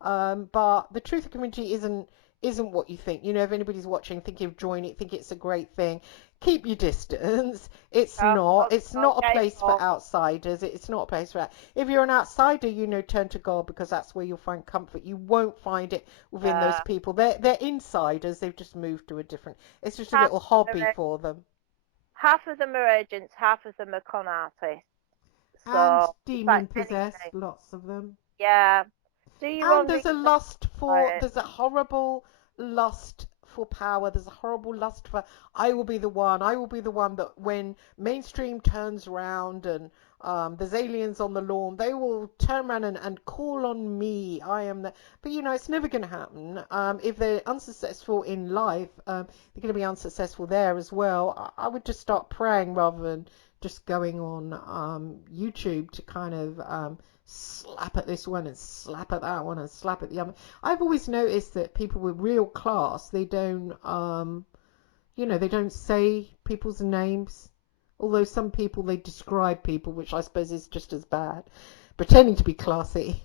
but the truth community isn't what you think. If anybody's watching, thinking of joining it, think it's a great thing, keep your distance. It's no, not. It's don't not a get place for involved. outsiders. It's not a place for. If you're an outsider, turn to God because that's where you'll find comfort. You won't find it within those Uh, people. They're insiders. They've just moved to a different. It's just a half little of them hobby are for them. half of them are agents, half of them are con artists. And So it's like demon possessed, anything. lots of them. Yeah, do your And own research on it. there's a horrible lust for power. There's a horrible lust for, I will be the one that when mainstream turns around and there's aliens on the lawn, they will turn around and call on me. I am the, but it's never going to happen. If they're unsuccessful in life, they're going to be unsuccessful there as well. I would just start praying rather than just going on YouTube to kind of slap at this one and slap at that one and slap at the other. I've always noticed that people with real class, they don't say people's names. Although some people they describe people, which I suppose is just as bad, pretending to be classy.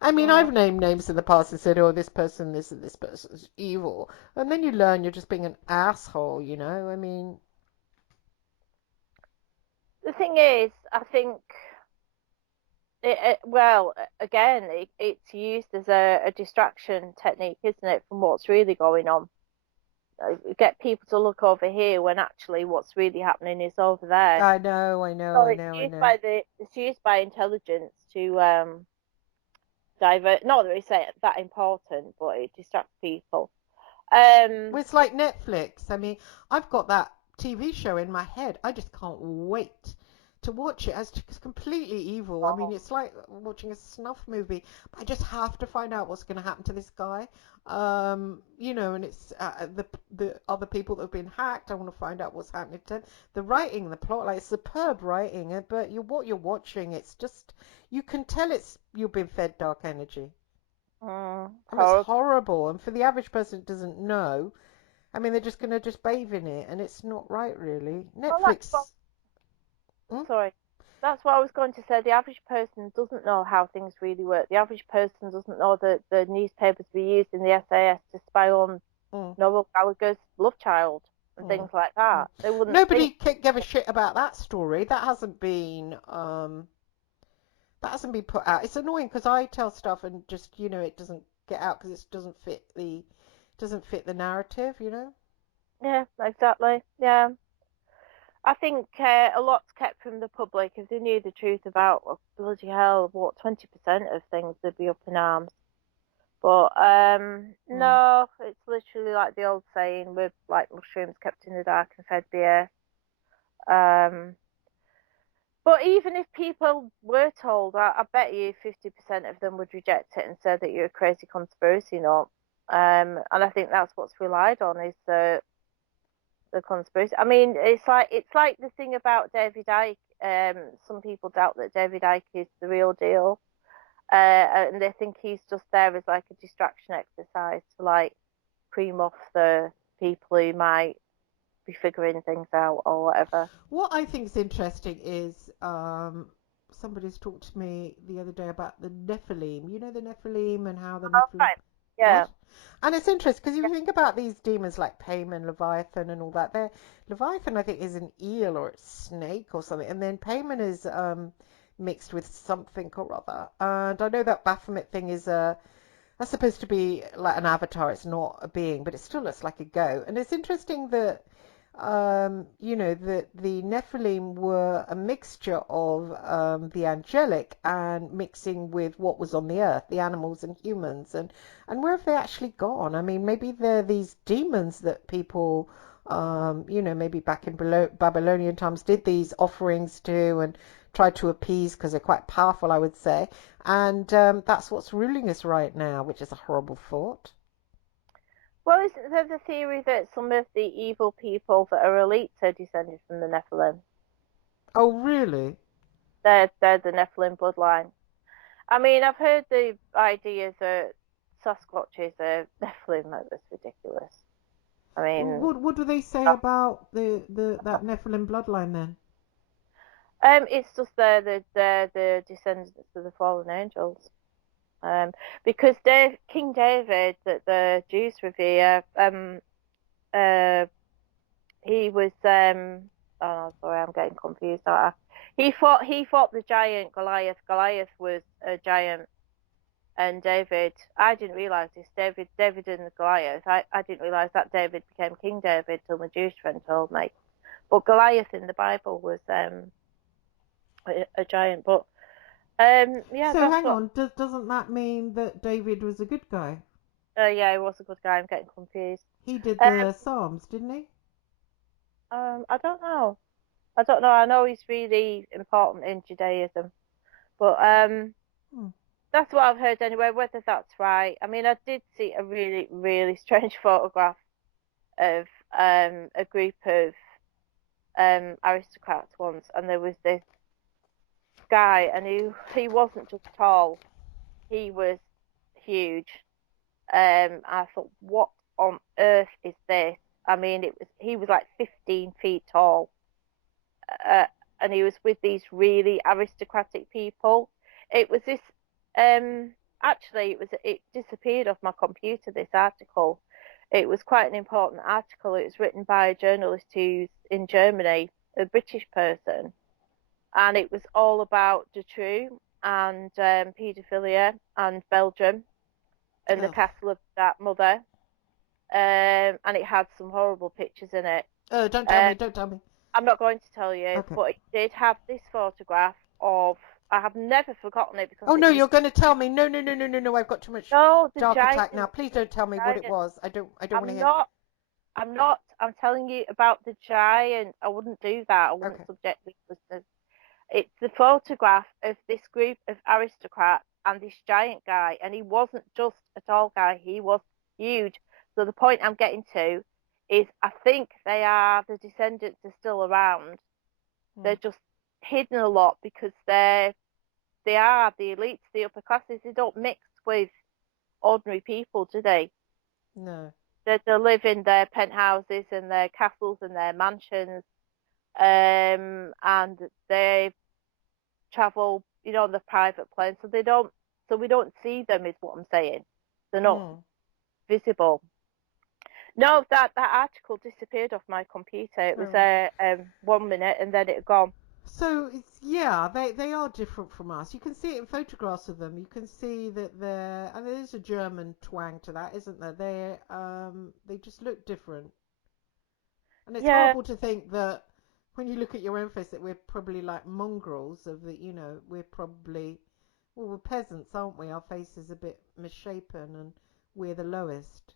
I mean, Mm. I've named names in the past and said, "Oh, this person, this and this person's evil," and then you learn you're just being an asshole. I mean, The thing is, I think well, again, it's used as a distraction technique, isn't it, from what's really going on? Get people to look over here when actually what's really happening is over there. I know, I know, So I know, I know. it's used by intelligence to divert. Not that it's that important, but it distracts people. Well, Um, it's like Netflix. I mean, I've got that TV show in my head. I just can't wait to watch it. It's completely evil. I mean, oh, it's like watching a snuff movie. But I just have to find out what's going to happen to this guy. And it's the other people that have been hacked. I want to find out what's happening to them. The writing, the plot, like superb writing. But what you're watching, it's just you can tell you've been fed dark energy. I mean, it's horrible. horrible. And for the average person that doesn't know, I mean, they're just going to just bathe in it, and it's not right, really. Well, that's what. Netflix. Hmm? Sorry. That's what I was going to say. The average person doesn't know how things really work. The average person doesn't know that the newspapers were used in the SAS to spy on Mm, Noel Gallagher's love child and mm, things like mm. that. They wouldn't Nobody think. gave a shit about that story. That hasn't been put out. It's annoying because I tell stuff and just it doesn't get out because it doesn't fit the narrative. Yeah, exactly. Yeah. I think a lot's kept from the public. If they knew the truth about, oh, bloody hell, what, 20% of things, they'd be up in arms. But Mm. no, it's literally like the old saying with like mushrooms kept in the dark and fed the earth. Um, but even if people were told, I bet you 50% of them would reject it and say that you're a crazy conspiracy nut. And I think that's what's relied on is the conspiracy. I mean, it's like the thing about David Icke. Some people doubt that David Icke is the real deal, and they think he's just there as like a distraction exercise to like cream off the people who might be figuring things out or whatever. What I think is interesting is somebody's talked to me the other day about the Nephilim. You know the Nephilim and how the Oh, Nephilim. fine. What? Yeah. And it's interesting because if Yeah. you think about these demons like Payman, Leviathan, and all that, they're Leviathan I think is an eel or a snake or something, and then Payman is mixed with something or other. And I know that Baphomet thing is that's supposed to be like an avatar. It's not a being, but it still looks like a goat. And it's interesting that the Nephilim were a mixture of the angelic and mixing with what was on the earth, the animals and humans, and where have they actually gone? I mean, maybe they're these demons that people, maybe back in Babylonian times did these offerings to and tried to appease because they're quite powerful, I would say. And that's what's ruling us right now, which is a horrible thought. Well, isn't there the theory that some of the evil people that are elites are descended from the Nephilim? Oh, really? They're the Nephilim bloodline. I mean, I've heard the idea that Sasquatch is a Nephilim. That's ridiculous. I mean, What do they say about the that Nephilim bloodline then? it's just they're the descendants of the fallen angels. Um, because King David that the Jews revere, uh, he was oh sorry, I'm getting confused. He fought the giant Goliath. Goliath was a giant, and David. I didn't realize this. David and Goliath. I didn't realize that David became King David till my Jewish friend told me. But Goliath in the Bible was a giant. But yeah, So that's hang what. on, doesn't that mean that David was a good guy? Yeah, he was a good guy. I'm getting confused. He did Um, the Psalms, didn't he? I don't know. I don't know. I know he's really important in Judaism, but Hmm. that's what I've heard anyway. Whether that's right, I mean, I did see a really, really strange photograph of a group of aristocrats once, and there was this guy, and he wasn't just tall; he was huge. I thought, what on earth is this? I mean, he was like 15 feet tall, uh, and he was with these really aristocratic people. It was this. Actually, it disappeared off my computer. This article. It was quite an important article. It was written by a journalist who's in Germany, a British person, and it was all about Dutroux and paedophilia and Belgium and the Oh, castle of that mother. And it had some horrible pictures in it. don't tell Um, me, don't tell me. I'm not going to tell you, Okay. but it did have this photograph of. I have never forgotten it because Oh no, it was you're going to tell me. No, no, no, no, no, no. I've got too much no the dark giant, attack now. Please don't tell me what it giant. was. I don't want to I'm hear. not. I'm not. I'm telling you about the giant. I wouldn't do that. I wouldn't Okay. subject the listeners. It's the photograph of this group of aristocrats and this giant guy, and he wasn't just a tall guy. He was huge. So the point I'm getting to is, I think the descendants are still around. Hmm. They're just hidden a lot because they are the elites, the upper classes. They don't mix with ordinary people, do they? No. They live in their penthouses and their castles and their mansions, and they travel, on the private plane. So we don't see them, is what I'm saying. They're not Hmm. visible. No, that article disappeared off my computer. It was Oh. 1 minute and then it had gone. So it's yeah, they are different from us. You can see it in photographs of them. You can see that they're and there's a German twang to that, isn't there? They just look different. And it's Yeah. horrible to think that when you look at your own face that we're probably like mongrels of we're probably well, we're peasants, aren't we? Our face is a bit misshapen and we're the lowest.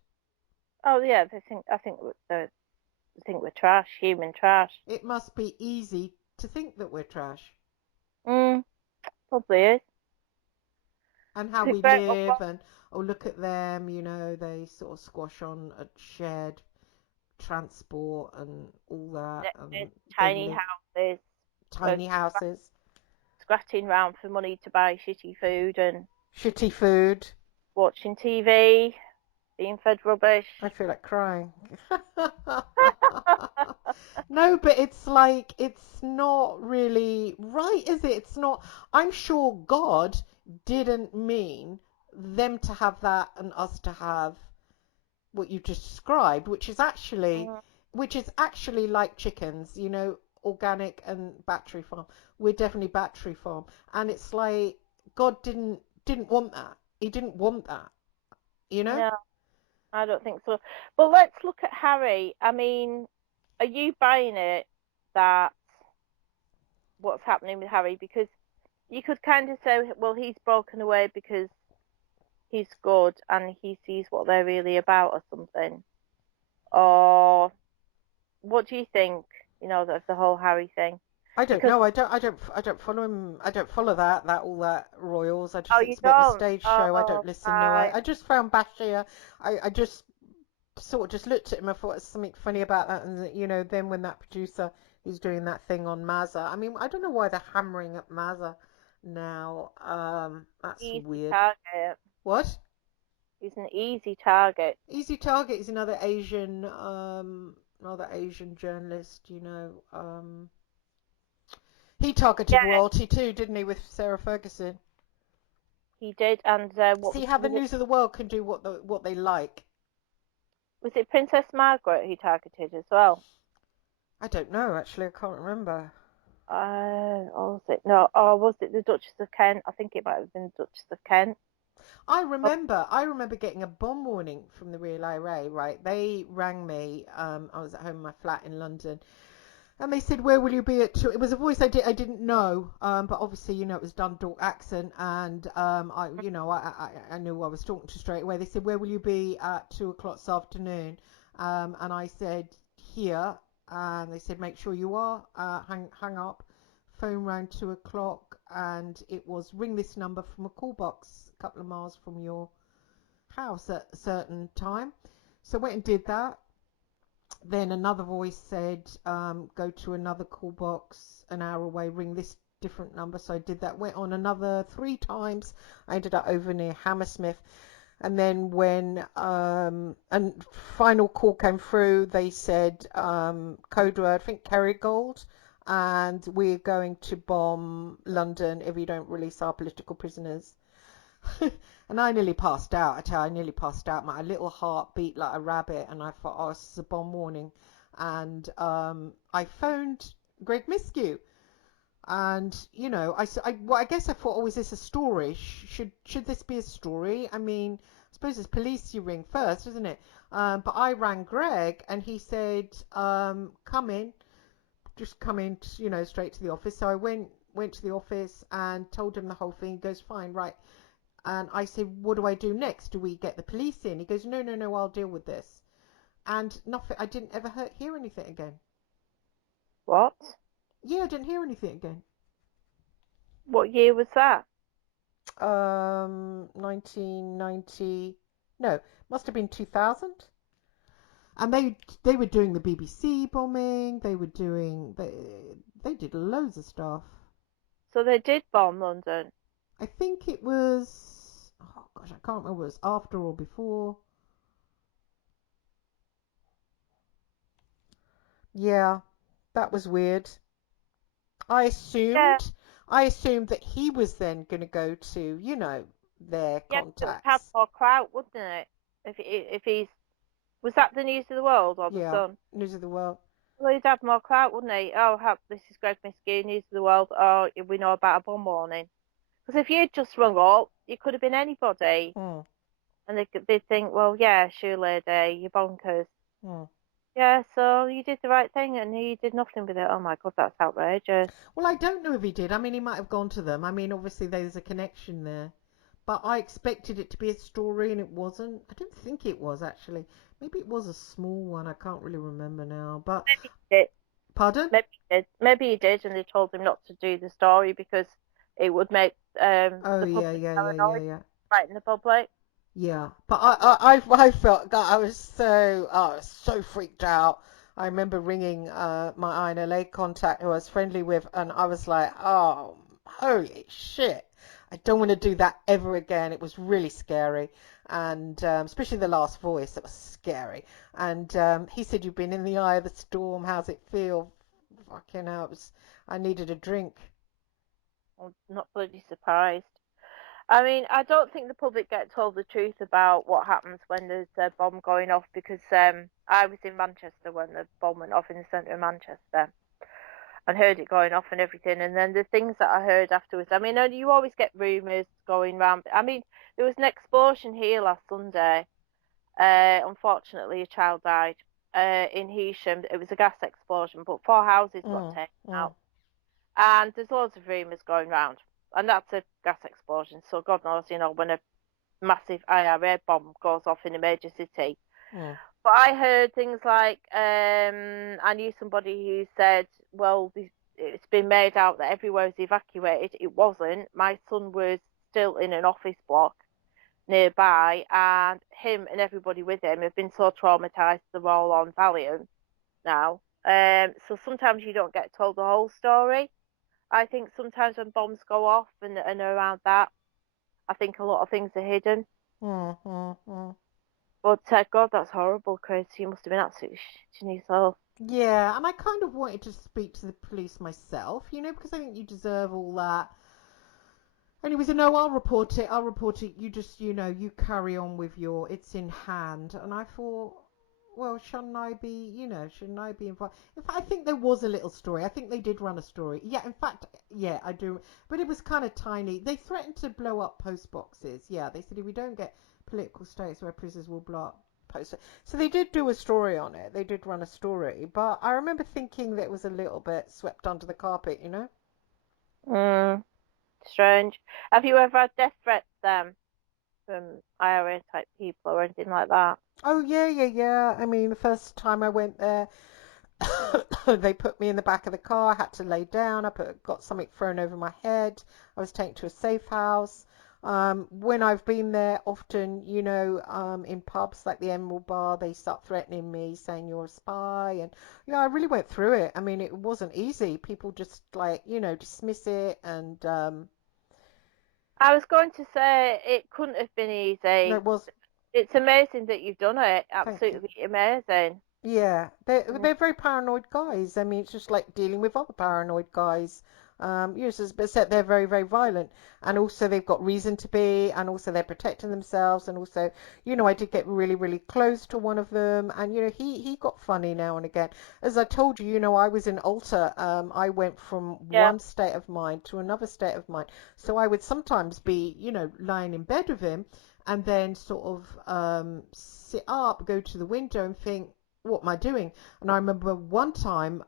Oh yeah. I think think we're trash, human trash. It must be easy to think that we're trash Mm, probably is. and how It's we great. live and oh look at them, they sort of squash on a shared transport and all that and they Tiny live houses, uh, tiny houses, scratching round for money to buy shitty food and shitty food. watching TV, being fed rubbish. I feel like crying. No, but it's like, it's not really right, is it? It's not. I'm sure God didn't mean them to have that and us to have what you just described, Mm, which is actually like chickens, organic and battery farm. We're definitely battery farm, and it's like God didn't want that. He didn't want that, you know. no, I don't think so. But let's look at Harry. I mean, are you buying it that what's happening with Harry? Because you could kind of say, well, he's broken away because he's good and he sees what they're really about or something. Or what do you think, of the whole Harry thing? I don't Because, know. I don't follow him. I don't follow all that royals. I just oh, think you it's a bit of a don't? stage show. I Oh, don't listen. No, right. I just found Bashir. I just sort of just looked at him. I thought there's something funny about that. And then when that producer is doing that thing on Mazza, I mean, I don't know why they're hammering up Mazza now. That's Easy weird. target. What? He's an easy target. Easy Target is another Asian journalist. He targeted Yeah, royalty too, didn't he, with Sarah Ferguson? he did. And what See how the was it? news of the world can do what they like. Was it Princess Margaret he targeted as well? I don't know actually. I can't remember. Or was it no? Or was it the Duchess of Kent? I think it might have been the Duchess of Kent. I Oh, remember. I remember getting a bomb warning from the Real IRA. Right, they rang me. I was at home in my flat in London, and they said, "Where will you be at 2?" It was a voice I didn't know, but obviously it was Dundalk accent, and I knew who I was talking to straight away. They said, "Where will you be at 2 o'clock this afternoon?" And I said, "Here." And they said, "Make sure you are." Hang up. Phone round 2 o'clock, and it was ring this number from a call box a couple of miles from your house at a certain time. So I went and did that. Then another voice said, go to another call box an hour away, ring this different number. So I did that, went on another 3 times. I ended up over near Hammersmith. And then when and final call came through, they said code word, I think Kerrygold, and we're going to bomb London if you don't release our political prisoners. And I nearly passed out. I tell you, I nearly passed out. My little heart beat like a rabbit, and I thought, oh, this is a bomb warning. And I phoned Greg Miskew, and I guess I thought, oh, is this a story? Should this be a story? I mean, I suppose it's police you ring first, isn't it? But I rang Greg, and he said, come in, just come in, straight to the office. So I went to the office and told him the whole thing. He goes, fine, right. And I said, what do I do next? Do we get the police in? He goes, no, no, no, I'll deal with this. And nothing, I didn't ever hear anything again. what? Yeah, I didn't hear anything again. What year was that? 1990, no, must have been 2000. And they were doing the BBC bombing. They did loads of stuff. So they did bomb London. I think it was, oh gosh, I can't remember if it was after or before. Yeah, that was weird. I Yeah, assumed I assumed that he was then going to go to, their yeah, 'cause it would have contacts. more clout, wouldn't it? If he's was that the News of the World or the Yeah, Sun? News of the World. Well, he'd have more clout, wouldn't he? Oh, this is Greg Miskey, News of the World. Oh, we know about a bomb warning. Because if you'd just rung up, you could have been anybody, Hmm, and they'd think, well, yeah, sure, lady, you're bonkers. hmm. Yeah, so you did the right thing, and he did nothing with it. Oh my God, that's outrageous. Well, I don't know if he did. I mean, he might have gone to them. I mean, obviously there's a connection there. but I expected it to be a story and it wasn't. I don't think it was actually. Maybe it was a small one. I can't really remember now. But Maybe he did. pardon? Maybe he did, and they told him not to do the story because it would make Oh the yeah, public yeah, yeah, yeah, paranoid, yeah. frighten the public. Yeah, but I felt God, I was so freaked out. I remember ringing my INLA contact who I was friendly with, and I was like, oh, holy shit! I don't want to do that ever again. It was really scary, and especially the last voice, it was scary. And he said, "You've been in the eye of the storm. How's it feel?" Fucking hell, I needed a drink. I'm not bloody surprised. I mean, I don't think the public get told the truth about what happens when there's a bomb going off because I was in Manchester when the bomb went off in the centre of Manchester and heard it going off and everything. And then the things that I heard afterwards, I mean, you always get rumours going round. I mean, there was an explosion here last Sunday. Unfortunately, a child died in Heysham. It was a gas explosion, but 4 houses got Mm, taken mm, out. And there's loads of rumours going round. And that's a gas explosion. So God knows, when a massive IRA bomb goes off in a major city. mm, But I heard things like I knew somebody who said, well, it's been made out that everywhere was evacuated. It wasn't. My son was still in an office block nearby, and him and everybody with him have been so traumatized they're all on Valium now. So sometimes you don't get told the whole story. I think sometimes when bombs go off and around that, I think a lot of things are hidden. mm, mm, mm. But God, that's horrible, Chris. You must have been absolutely shitting yourself. Yeah, and I kind of wanted to speak to the police myself, because I think you deserve all that. And he was, no, I'll report it. I'll report it. You just, you carry on with it's in hand. And I thought, well, shouldn't I be involved? In fact, I think there was a little story. I think they did run a story. Yeah, in fact, yeah, I do. But it was kind of tiny. They threatened to blow up post boxes. Yeah, they said if we don't get political states where prisoners will blow up post. So they did do a story on it. They did run a story. But I remember thinking that it was a little bit swept under the carpet. Mm, strange. Have you ever had death threats from IRA type people or anything like that? Oh yeah, yeah, yeah. I mean, the first time I went there, they put me in the back of the car. I had to lay down. Got something thrown over my head. I was taken to a safe house. When I've been there, often, in pubs like the Emerald Bar, they start threatening me, saying you're a spy, and I really went through it. I mean, it wasn't easy. People just like, dismiss it, and I was going to say it couldn't have been no, it easy. was. It's amazing that you've done it. Thank you. Absolutely amazing. Yeah, they're Mm. they're very paranoid guys. I mean, it's just like dealing with other paranoid guys. Except they're very, very violent, and also they've got reason to be, and also they're protecting themselves, and also, I did get really, really close to one of them, and he got funny now and again. As I told you, I was in Alta. I went from Yeah. one state of mind to another state of mind, so I would sometimes be, lying in bed with him, and then sort of sit up, go to the window, and think, what am I doing? And I remember one time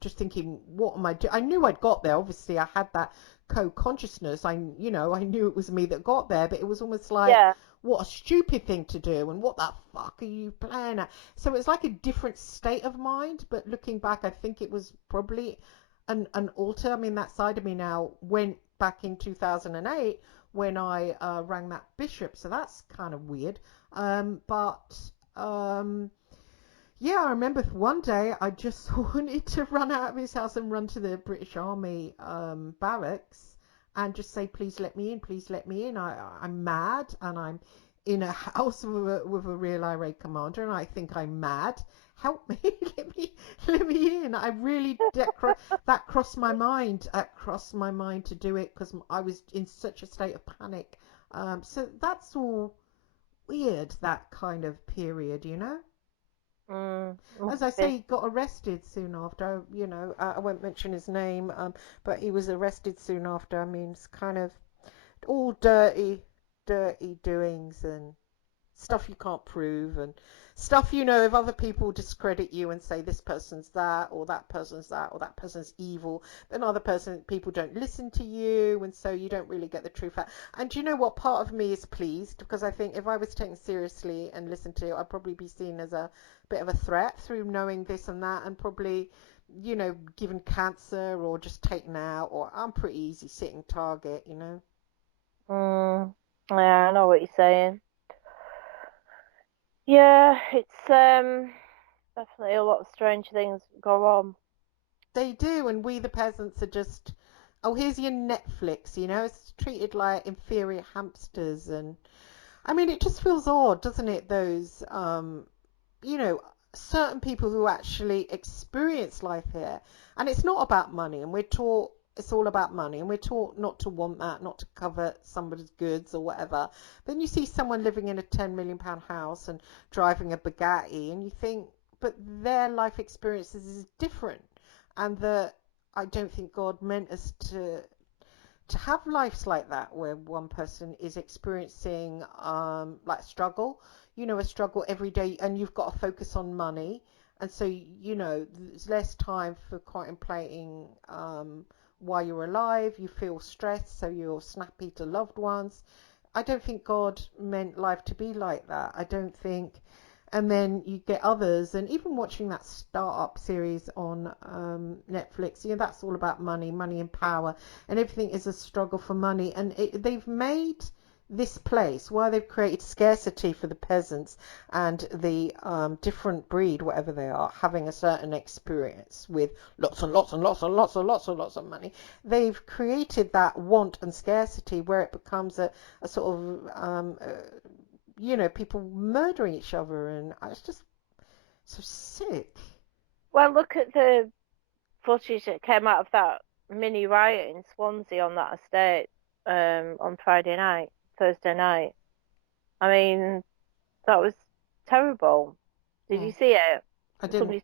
just thinking, what am I doing? I knew I'd got there. Obviously, I had that co-consciousness. I knew it was me that got there, but it was almost like, Yeah. what a stupid thing to do, and what the fuck are you playing at? So it's like a different state of mind, but looking back, I think it was probably an alter. I mean, that side of me now went back in 2008 when I rang that bishop, so that's kind of weird. But yeah, I remember one day I just wanted to run out of his house and run to the British Army barracks and just say, please let me in, please let me in. I'm mad and I'm in a house with a real IRA commander and I think I'm mad. Help me, let me in. I really, that crossed my mind. That crossed my mind to do it because I was in such a state of panic. So that's all weird, that kind of period. Must As I have say, been. he got arrested soon after. I won't mention his name, but he was arrested soon after. I mean, it's kind of all dirty, dirty doings and stuff you can't prove, and stuff, if other people discredit you and say this person's that, or that person's that, or that person's evil, then people don't listen to you, and so you don't really get the truth out. And do you know what? Part of me is pleased, because I think if I was taken seriously and listened to, I'd probably be seen as a bit of a threat through knowing this and that, and probably given cancer or just taken out, or I'm pretty easy sitting target. Mm, yeah, I know what you're saying. Yeah, it's definitely a lot of strange things go on. They do, and we the peasants are just, oh, here's your Netflix, it's treated like inferior hamsters. And I mean, it just feels odd, doesn't it? Those, you know, certain people who actually experience life here, and it's not about money, and we're taught it's all about money, and we're taught not to want that, not to covet somebody's goods or whatever. Then you see someone living in a £10 million house and driving a Bugatti, and you think, but their life experiences is different, and that I don't think God meant us to have lives like that where one person is experiencing like struggle, a struggle every day, and you've got to focus on money, and so there's less time for contemplating why you're alive. You feel stressed, so you're snappy to loved ones. I don't think God meant life to be like that. I don't think. And then you get others, and even watching that startup series on Netflix, that's all about money, money and power, and everything is a struggle for money. And they've made this place where they've created scarcity for the peasants and the different breed, whatever they are, having a certain experience with lots and lots and lots and lots and lots and lots of money. They've created that want and scarcity where it becomes a sort of people murdering each other, and it's just so sick. Well, look at the footage that came out of that mini riot in Swansea on that estate on Friday night, Thursday night. I mean, that was terrible. Did Hmm. you see it? I didn't.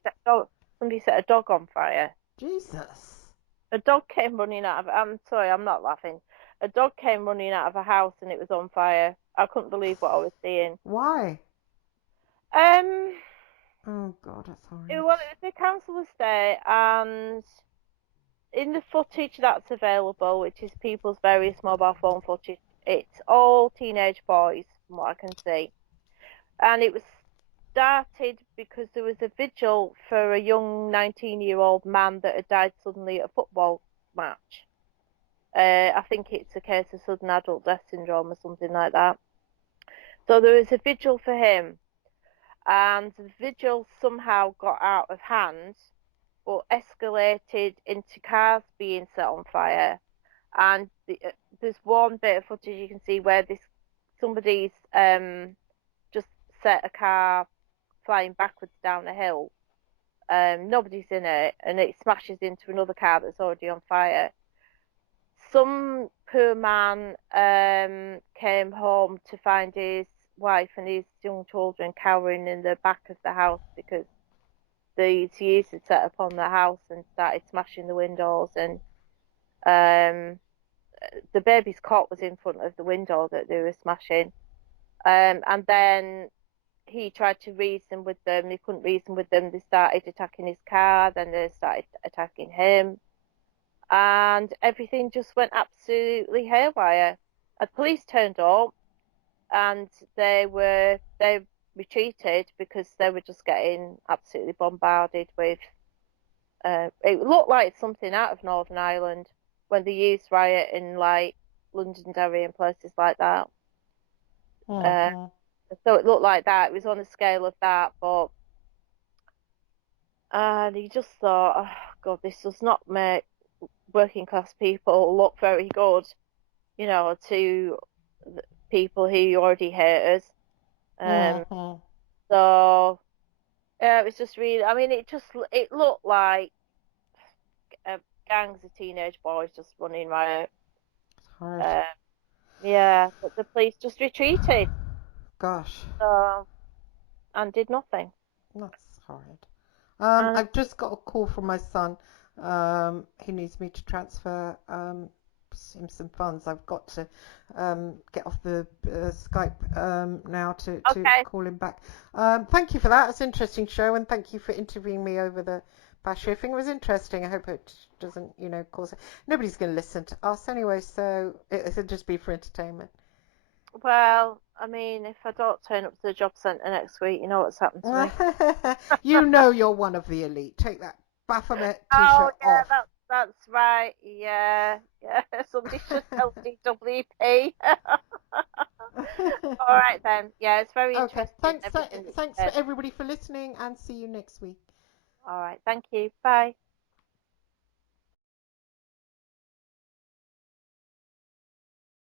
Somebody set a dog on fire. Jesus. A dog came running out of. I'm sorry, I'm not laughing. A dog came running out of a house and it was on fire. I couldn't believe what I was seeing. Why? Um, Oh God, that's horrid. well, it was a council estate, and in the footage that's available, which is people's various mobile phone footage, it's all teenage boys, from what I can see. And it was started because there was a vigil for a young 19-year-old man that had died suddenly at a football match. I think it's a case of sudden adult death syndrome or something like that. So there was a vigil for him, and the vigil somehow got out of hand, but escalated into cars being set on fire. And there's one bit of footage you can see where this somebody's just set a car flying backwards down a hill. Nobody's in it, and it smashes into another car that's already on fire. Some poor man came home to find his wife and his young children cowering in the back of the house because the thieves had set upon the house and started smashing the windows. And um, the baby's cot was in front of the window that they were smashing. And then he tried to reason with them. He couldn't reason with them. They started attacking his car. Then they started attacking him, and everything just went absolutely haywire. The police turned up, and they retreated because they were just getting absolutely bombarded with. It looked like something out of Northern Ireland when they used riot in like Londonderry and places like that. Uh, Mm-hmm. so it looked like that. It was on a scale of that, but and he just thought, oh God, this does not make working class people look very good, to people who already hate us. Um, Mm-hmm. so yeah, it was just really. I mean, it looked like gangs of teenage boys just running riot. It's horrid. Uh, yeah, but the police just retreated, Gosh, so and did nothing. that's horrid. And I've just got a call from my son. He needs me to transfer him some funds. I've got to get off the Skype now to Okay. call him back. Thank you for that. It's an interesting show, and thank you for interviewing me over the Bashir thing. It was interesting. I hope it doesn't, cause nobody's going to listen to us anyway, so it'll just be for entertainment. Well, I mean, if I don't turn up to the job centre next week, you know what's happened to me. You know you're one of the elite. Take that Baphomet Oh t-shirt yeah, off. that's right. Yeah, yeah. Somebody should tell DWP. All right then. Yeah, it's very Okay, interesting everything that you thanks for said. everybody for listening, and see you next week. All right. Thank you. Bye.